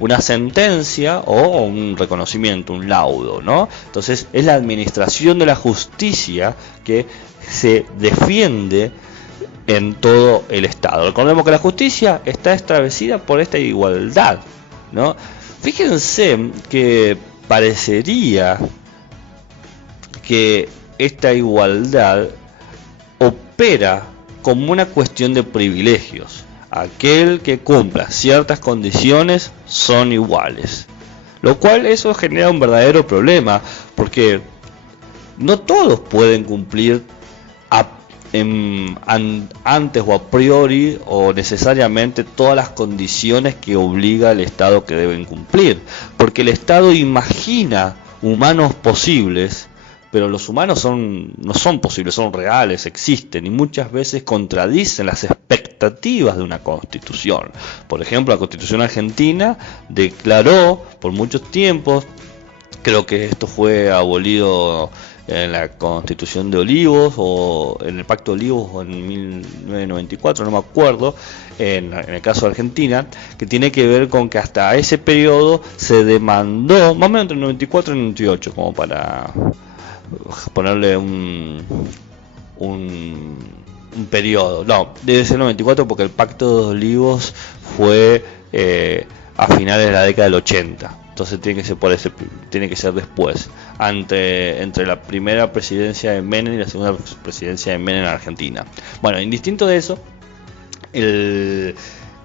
una sentencia o un reconocimiento, un laudo, ¿no? Entonces es la administración de la justicia que se defiende en todo el Estado. Recordemos que la justicia está establecida por esta igualdad, ¿no? Fíjense que parecería que esta igualdad opera como una cuestión de privilegios. Aquel que cumpla ciertas condiciones son iguales, lo cual eso genera un verdadero problema, porque no todos pueden cumplir antes o a priori o necesariamente todas las condiciones que obliga el Estado que deben cumplir, porque el Estado imagina humanos posibles, pero los humanos no son posibles, son reales, existen, y muchas veces contradicen las expectativas de una constitución. Por ejemplo, la Constitución argentina declaró por muchos tiempos, creo que esto fue abolido en la Constitución de Olivos o en el Pacto de Olivos o en 1994, no me acuerdo, en el caso de Argentina, que tiene que ver con que hasta ese periodo se demandó, más o menos entre el 94 y el 98, como para ponerle un periodo. No, debe ser el 94 porque el Pacto de Olivos fue a finales de la década del 80. Entonces tiene que ser después, entre la primera presidencia de Menem y la segunda presidencia de Menem en Argentina. Bueno, indistinto de eso,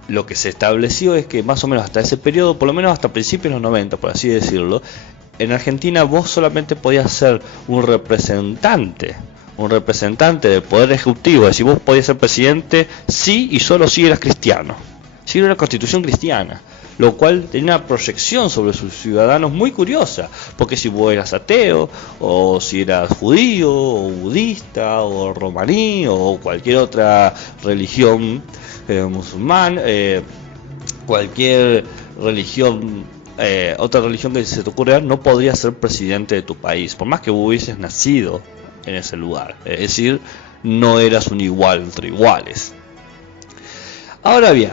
lo que se estableció es que más o menos hasta ese periodo, por lo menos hasta principios de los 90, por así decirlo, en Argentina vos solamente podías ser un representante del poder ejecutivo, es decir, vos podías ser presidente si y solo si eras cristiano, si era una constitución cristiana, lo cual tenía una proyección sobre sus ciudadanos muy curiosa, porque si vos eras ateo, o si eras judío, o budista, o romaní, o cualquier otra religión musulmán, cualquier religión, otra religión que se te ocurra, no podrías ser presidente de tu país, por más que hubieses nacido en ese lugar, es decir, no eras un igual entre iguales. Ahora bien,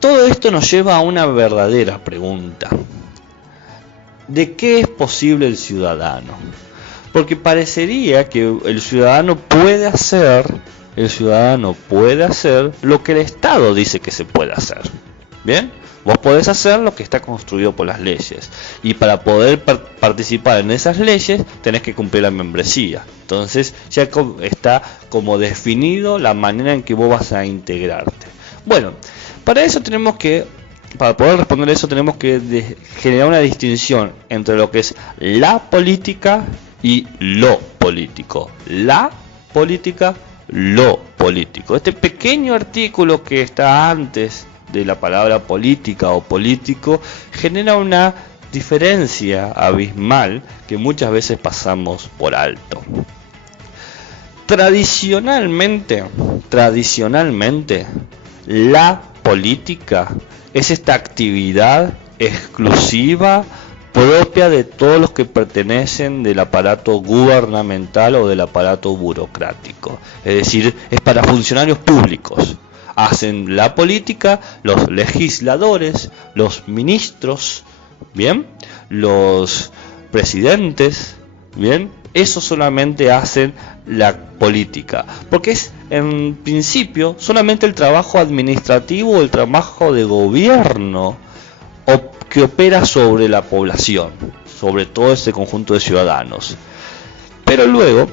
todo esto nos lleva a una verdadera pregunta: ¿de qué es posible el ciudadano? Porque parecería que el ciudadano puede hacer lo que el Estado dice que se puede hacer, Bien, vos podés hacer lo que está construido por las leyes, y para poder participar en esas leyes tenés que cumplir la membresía. Entonces ya está como definido la manera en que vos vas a integrarte. Bueno, para poder responder eso tenemos que generar una distinción entre lo que es la política y lo político. La política, lo político. Este pequeño artículo que está antes de la palabra política o político genera una diferencia abismal que muchas veces pasamos por alto. Tradicionalmente, la política es esta actividad exclusiva propia de todos los que pertenecen del aparato gubernamental o del aparato burocrático. Es decir, es para funcionarios públicos. Hacen la política los legisladores, los ministros, ¿bien? Los presidentes, ¿bien? Eso solamente hacen la política, porque es en principio solamente el trabajo administrativo o el trabajo de gobierno que opera sobre la población, sobre todo ese conjunto de ciudadanos. Pero luego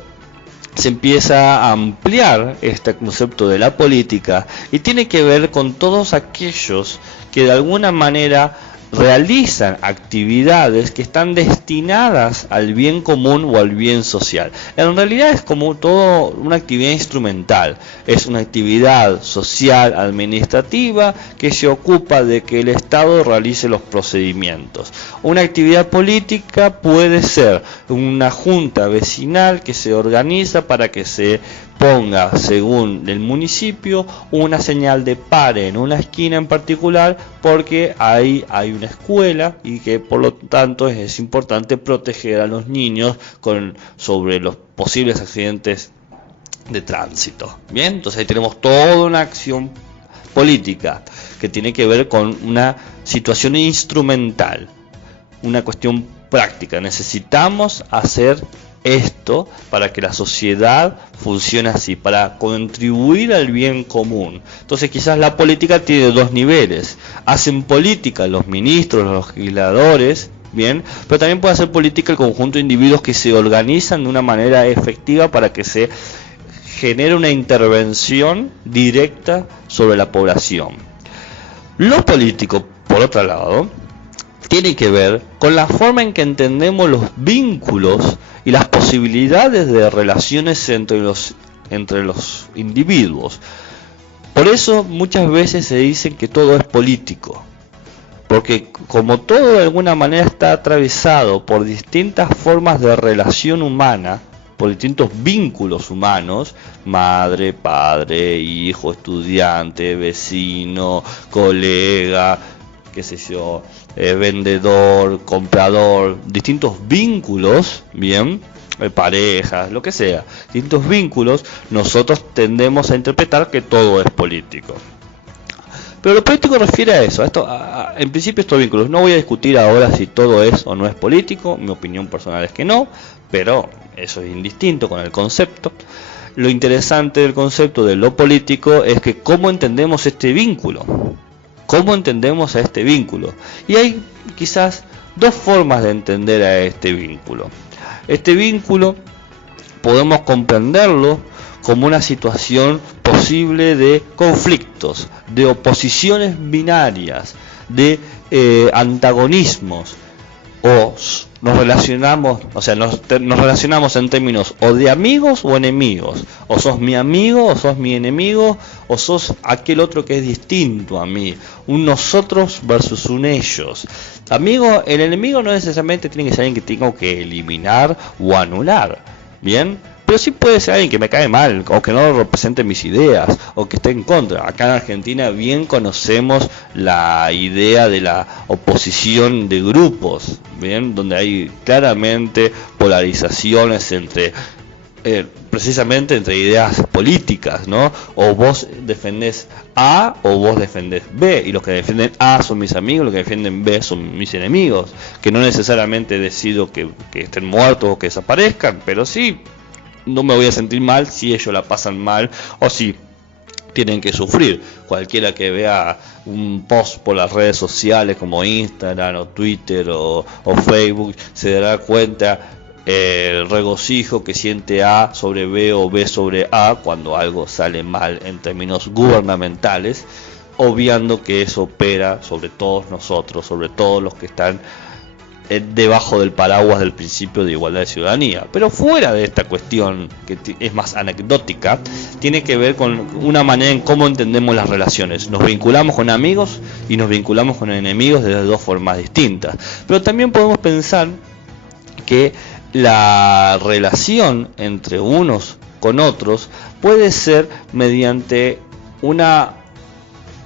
se empieza a ampliar este concepto de la política y tiene que ver con todos aquellos que de alguna manera realizan actividades que están destinadas al bien común o al bien social. En realidad es como todo una actividad instrumental, es una actividad social administrativa que se ocupa de que el Estado realice los procedimientos. Una actividad política puede ser una junta vecinal que se organiza para que se ponga, según el municipio, una señal de pare en una esquina en particular, porque ahí hay una escuela y que por lo tanto es importante proteger a los niños sobre los posibles accidentes de tránsito. Bien, entonces ahí tenemos toda una acción política que tiene que ver con una situación instrumental, una cuestión práctica. Necesitamos hacer esto para que la sociedad funcione así, para contribuir al bien común. Entonces quizás la política tiene dos niveles. Hacen política los ministros, los legisladores, bien, pero también puede hacer política el conjunto de individuos que se organizan de una manera efectiva para que se genere una intervención directa sobre la población. Lo político, por otro lado, tiene que ver con la forma en que entendemos los vínculos y las posibilidades de relaciones entre los individuos. Por eso muchas veces se dice que todo es político, porque como todo de alguna manera está atravesado por distintas formas de relación humana, por distintos vínculos humanos, madre, padre, hijo, estudiante, vecino, colega, qué sé yo, vendedor, comprador, distintos vínculos, bien, parejas, lo que sea, distintos vínculos, nosotros tendemos a interpretar que todo es político. Pero lo político refiere a eso, en principio estos vínculos. No voy a discutir ahora si todo es o no es político, mi opinión personal es que no, pero eso es indistinto con el concepto. Lo interesante del concepto de lo político es que cómo entendemos este vínculo. ¿Cómo entendemos a este vínculo? Y hay quizás dos formas de entender a este vínculo. Este vínculo podemos comprenderlo como una situación posible de conflictos, de oposiciones binarias, de antagonismos, o nos relacionamos en términos o de amigos o enemigos, o sos mi amigo o sos mi enemigo, o sos aquel otro que es distinto a mí, un nosotros versus un ellos. El enemigo no necesariamente tiene que ser alguien que tengo que eliminar o anular, bien, pero sí puede ser alguien que me cae mal, o que no represente mis ideas, o que esté en contra. Acá en Argentina bien conocemos la idea de la oposición de grupos, bien, donde hay claramente polarizaciones precisamente entre ideas políticas, ¿no? O vos defendés A o vos defendés B, y los que defienden A son mis amigos, los que defienden B son mis enemigos, que no necesariamente decido que estén muertos o que desaparezcan, pero sí no me voy a sentir mal si ellos la pasan mal, o si tienen que sufrir. Cualquiera que vea un post por las redes sociales como Instagram o Twitter o Facebook se dará cuenta el regocijo que siente A sobre B o B sobre A cuando algo sale mal en términos gubernamentales, obviando que eso opera sobre todos nosotros, sobre todos los que están debajo del paraguas del principio de igualdad de ciudadanía. Pero fuera de esta cuestión, que es más anecdótica, tiene que ver con una manera en cómo entendemos las relaciones. Nos vinculamos con amigos y nos vinculamos con enemigos de dos formas distintas. Pero también podemos pensar que la relación entre unos con otros puede ser mediante una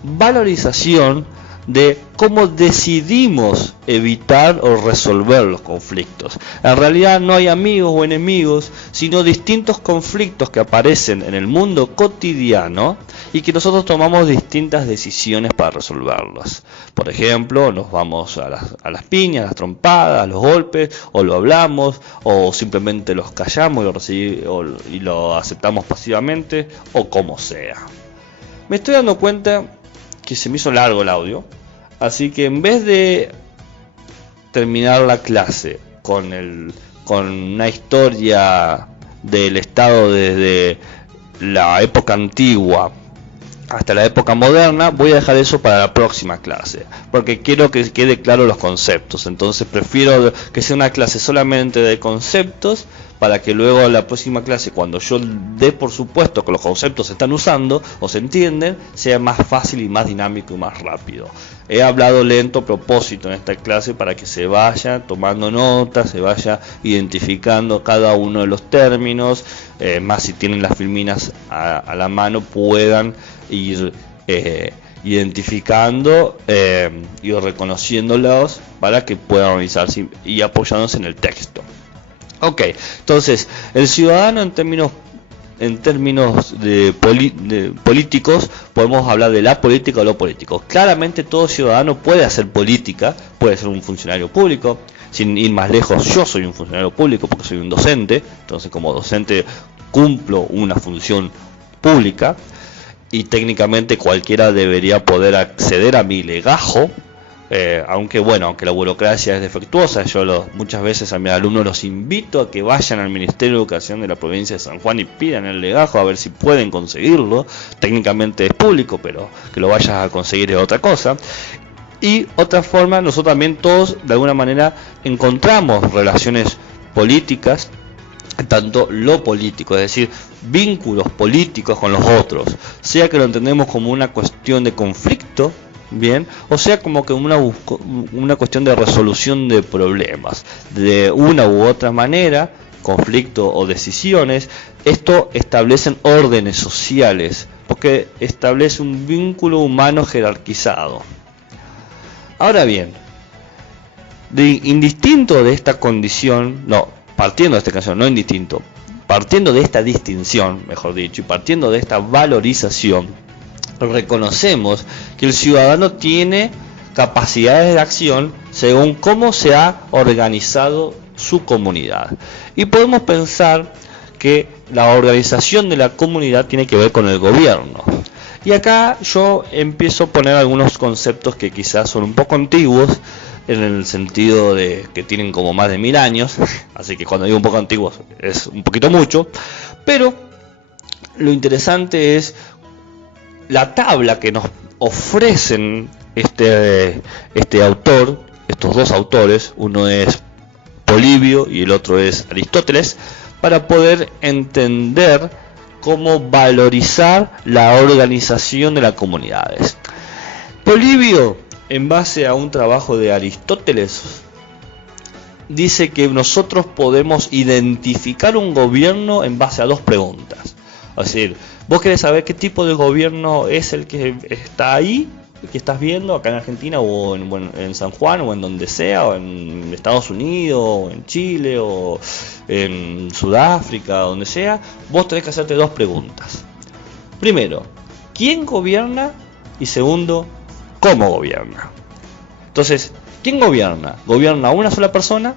valorización de cómo decidimos evitar o resolver los conflictos. En realidad no hay amigos o enemigos, sino distintos conflictos que aparecen en el mundo cotidiano y que nosotros tomamos distintas decisiones para resolverlos. Por ejemplo, nos vamos a las piñas, a las trompadas, a los golpes, o lo hablamos, o simplemente los callamos y lo aceptamos pasivamente, o como sea. Me estoy dando cuenta que se me hizo largo el audio, así que en vez de terminar la clase con una historia del Estado desde la época antigua hasta la época moderna, voy a dejar eso para la próxima clase, porque quiero que quede claro los conceptos. Entonces prefiero que sea una clase solamente de conceptos, para que luego en la próxima clase, cuando yo dé por supuesto que los conceptos se están usando o se entienden, sea más fácil y más dinámico y más rápido. He hablado lento a propósito en esta clase para que se vaya tomando notas, se vaya identificando cada uno de los términos, más si tienen las filminas a la mano puedan ir identificando y reconociéndolos para que puedan revisarse y apoyándose en el texto. Ok, entonces el ciudadano en términos de políticos podemos hablar de la política o lo político. Claramente todo ciudadano puede hacer política, puede ser un funcionario público. Sin ir más lejos, yo soy un funcionario público porque soy un docente, entonces como docente cumplo una función pública y técnicamente cualquiera debería poder acceder a mi legajo. Aunque la burocracia es defectuosa, muchas veces a mis alumnos los invito a que vayan al Ministerio de Educación de la provincia de San Juan y pidan el legajo a ver si pueden conseguirlo. Técnicamente es público, pero que lo vayas a conseguir es otra cosa. Y otra forma, nosotros también todos de alguna manera encontramos relaciones políticas, tanto lo político, es decir, vínculos políticos con los otros, sea que lo entendemos como una cuestión de conflicto, bien, o sea como que una cuestión de resolución de problemas, de una u otra manera, conflicto o decisiones. Esto establecen órdenes sociales, porque establece un vínculo humano jerarquizado. Ahora bien, indistinto de esta condición, partiendo de esta condición, no indistinto, partiendo de esta distinción, mejor dicho, y partiendo de esta valorización, reconocemos que el ciudadano tiene capacidades de acción según cómo se ha organizado su comunidad. Y podemos pensar que la organización de la comunidad tiene que ver con el gobierno. Y acá yo empiezo a poner algunos conceptos que quizás son un poco antiguos, en el sentido de que tienen como más de 1000 años, así que cuando digo un poco antiguos es un poquito mucho, pero lo interesante es la tabla que nos ofrecen este autor, estos dos autores, uno es Polibio y el otro es Aristóteles, para poder entender cómo valorizar la organización de las comunidades. Polibio, en base a un trabajo de Aristóteles, dice que nosotros podemos identificar un gobierno en base a dos preguntas. Es decir, vos querés saber qué tipo de gobierno es el que está ahí, que estás viendo acá en Argentina o en San Juan o en donde sea, o en Estados Unidos o en Chile o en Sudáfrica, donde sea. Vos tenés que hacerte dos preguntas. Primero, ¿quién gobierna? Y segundo, ¿cómo gobierna? Entonces, ¿quién gobierna? ¿Gobierna una sola persona?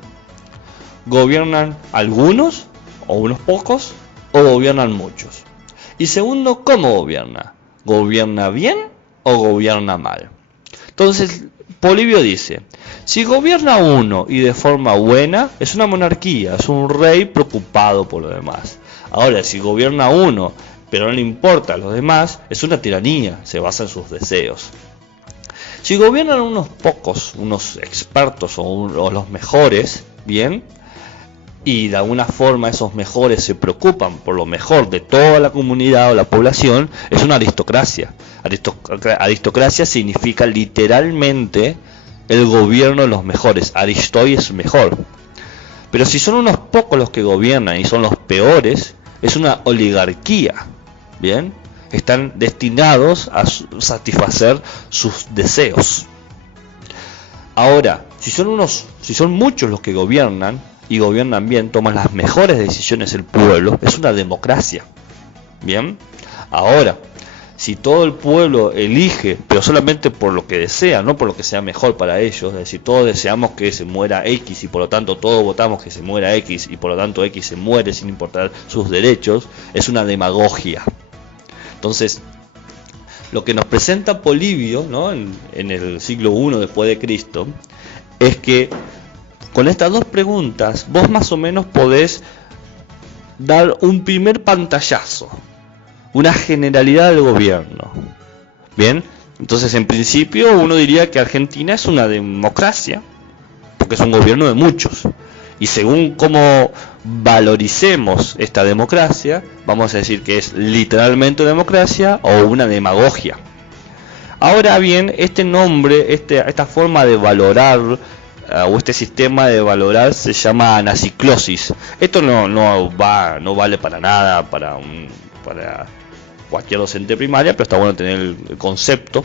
¿Gobiernan algunos o unos pocos? ¿O gobiernan muchos? Y segundo, ¿cómo gobierna? ¿Gobierna bien o gobierna mal? Entonces, Polibio dice, si gobierna uno y de forma buena, es una monarquía, es un rey preocupado por lo demás. Ahora, si gobierna uno, pero no le importa a los demás, es una tiranía, se basa en sus deseos. Si gobiernan unos pocos, unos expertos o los mejores, bien, y de alguna forma esos mejores se preocupan por lo mejor de toda la comunidad o la población, es una aristocracia. Aristocracia significa literalmente el gobierno de los mejores. Aristoi es mejor. Pero si son unos pocos los que gobiernan y son los peores, es una oligarquía. Bien, están destinados a satisfacer sus deseos. Ahora, si son muchos los que gobiernan y gobiernan bien, toman las mejores decisiones el pueblo, es una democracia. Bien, ahora, si todo el pueblo elige, pero solamente por lo que desea, no por lo que sea mejor para ellos, es decir, todos deseamos que se muera X y por lo tanto todos votamos que se muera X y por lo tanto X se muere sin importar sus derechos, es una demagogia. Entonces, lo que nos presenta Polibio, ¿no?, en el siglo I después de Cristo, es que con estas dos preguntas vos más o menos podés dar un primer pantallazo, una generalidad del gobierno. Bien, entonces en principio uno diría que Argentina es una democracia, porque es un gobierno de muchos. Y según cómo valoricemos esta democracia, vamos a decir que es literalmente democracia o una demagogia. Ahora bien, este nombre, esta forma de valorar o este sistema de valorar se llama anaciclosis. Esto no vale para nada para cualquier docente primaria, pero está bueno tener el concepto.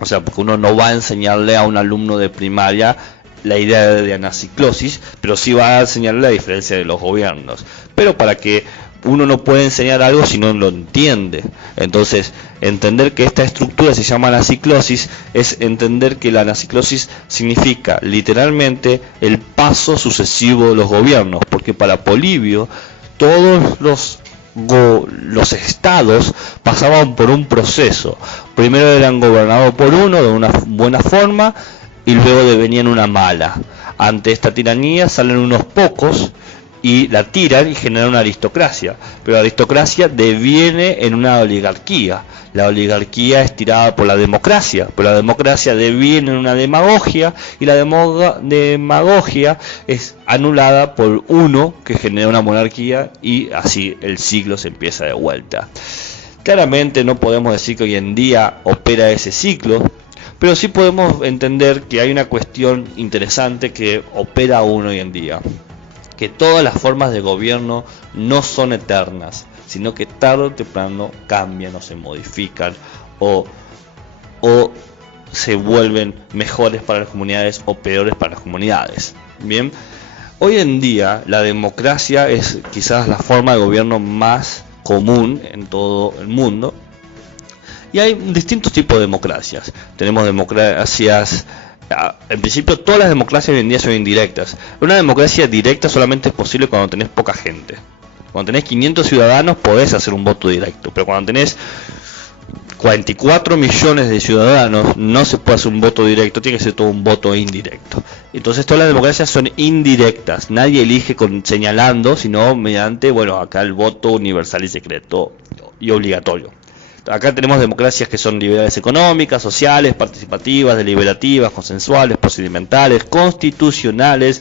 O sea, porque uno no va a enseñarle a un alumno de primaria la idea de anaciclosis, pero sí va a enseñarle la diferencia de los gobiernos. Pero para que uno no puede enseñar algo si no lo entiende. Entonces, entender que esta estructura se llama anaciclosis es entender que la anaciclosis significa literalmente el paso sucesivo de los gobiernos, porque para Polibio todos los estados pasaban por un proceso. Primero eran gobernados por uno de una buena forma y luego devenían una mala. Ante esta tiranía salen unos pocos y la tiran y generan una aristocracia, pero la aristocracia deviene en una oligarquía. La oligarquía es tirada por la democracia, pero la democracia deviene en una demagogia y la demagogia es anulada por uno que genera una monarquía y así el siglo se empieza de vuelta. Claramente no podemos decir que hoy en día opera ese ciclo, pero sí podemos entender que hay una cuestión interesante que opera aún hoy en día, que todas las formas de gobierno no son eternas, sino que tarde o temprano cambian o se modifican o se vuelven mejores para las comunidades o peores para las comunidades. Bien, hoy en día la democracia es quizás la forma de gobierno más común en todo el mundo. Y hay distintos tipos de democracias. Tenemos democracias, en principio todas las democracias hoy en día son indirectas. Una democracia directa solamente es posible cuando tenés poca gente. Cuando tenés 500 ciudadanos podés hacer un voto directo, pero cuando tenés 44 millones de ciudadanos no se puede hacer un voto directo, tiene que ser todo un voto indirecto. Entonces todas las democracias son indirectas, nadie elige señalando, sino mediante, acá el voto universal y secreto y obligatorio. Acá tenemos democracias que son liberales económicas, sociales, participativas, deliberativas, consensuales, procedimentales, constitucionales,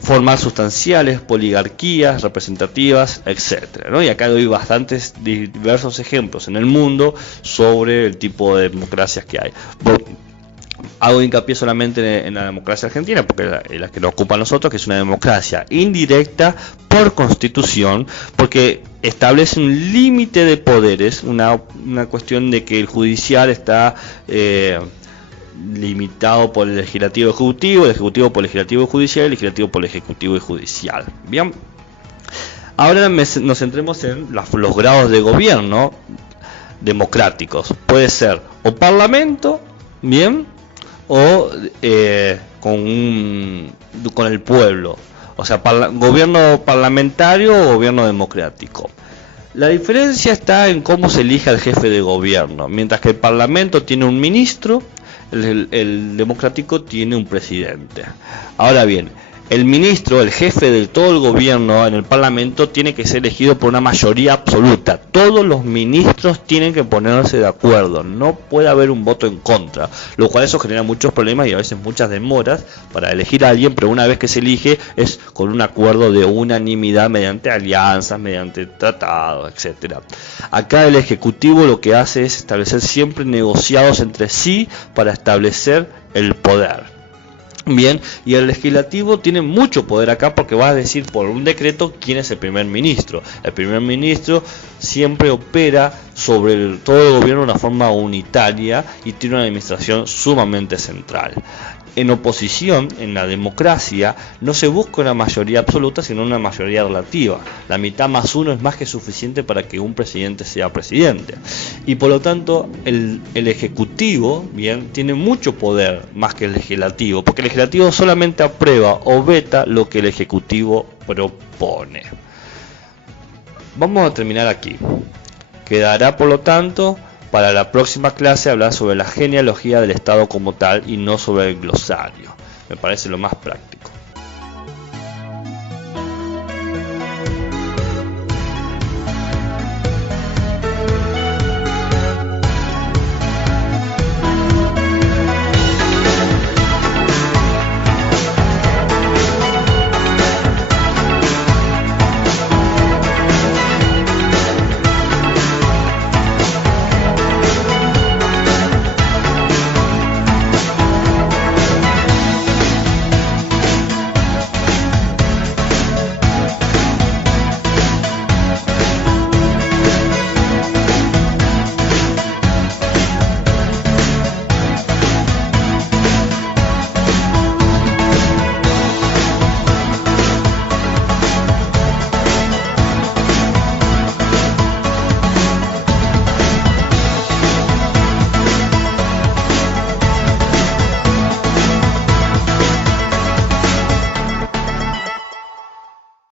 formal sustanciales, poligarquías, representativas, etcétera, ¿no? Y acá doy bastantes diversos ejemplos en el mundo sobre el tipo de democracias que hay. Hago hincapié solamente en la democracia argentina, porque es la que nos ocupa a nosotros, que es una democracia indirecta por constitución, porque establece un límite de poderes, una cuestión de que el judicial está limitado por el legislativo ejecutivo, el ejecutivo por el legislativo judicial, el legislativo por el ejecutivo y judicial. Bien, ahora nos centremos en los grados de gobierno democráticos. Puede ser o parlamento, bien, o con el pueblo, o sea, gobierno parlamentario o gobierno democrático. La diferencia está en cómo se elige al jefe de gobierno. Mientras que el Parlamento tiene un ministro, el democrático tiene un presidente. Ahora bien, el ministro, el jefe de todo el gobierno en el Parlamento, tiene que ser elegido por una mayoría absoluta. Todos los ministros tienen que ponerse de acuerdo, no puede haber un voto en contra, lo cual eso genera muchos problemas y a veces muchas demoras para elegir a alguien, pero una vez que se elige es con un acuerdo de unanimidad mediante alianzas, mediante tratados, etcétera. Acá el Ejecutivo lo que hace es establecer siempre negociados entre sí para establecer el poder. Bien, y el legislativo tiene mucho poder acá porque va a decir por un decreto quién es el primer ministro. El primer ministro siempre opera sobre todo el gobierno de una forma unitaria y tiene una administración sumamente central. En oposición, en la democracia, no se busca una mayoría absoluta, sino una mayoría relativa. La mitad más uno es más que suficiente para que un presidente sea presidente. Y por lo tanto, el Ejecutivo, bien, tiene mucho poder más que el Legislativo, porque el Legislativo solamente aprueba o veta lo que el Ejecutivo propone. Vamos a terminar aquí. Quedará, por lo tanto, para la próxima clase hablar sobre la genealogía del Estado como tal y no sobre el glosario. Me parece lo más práctico.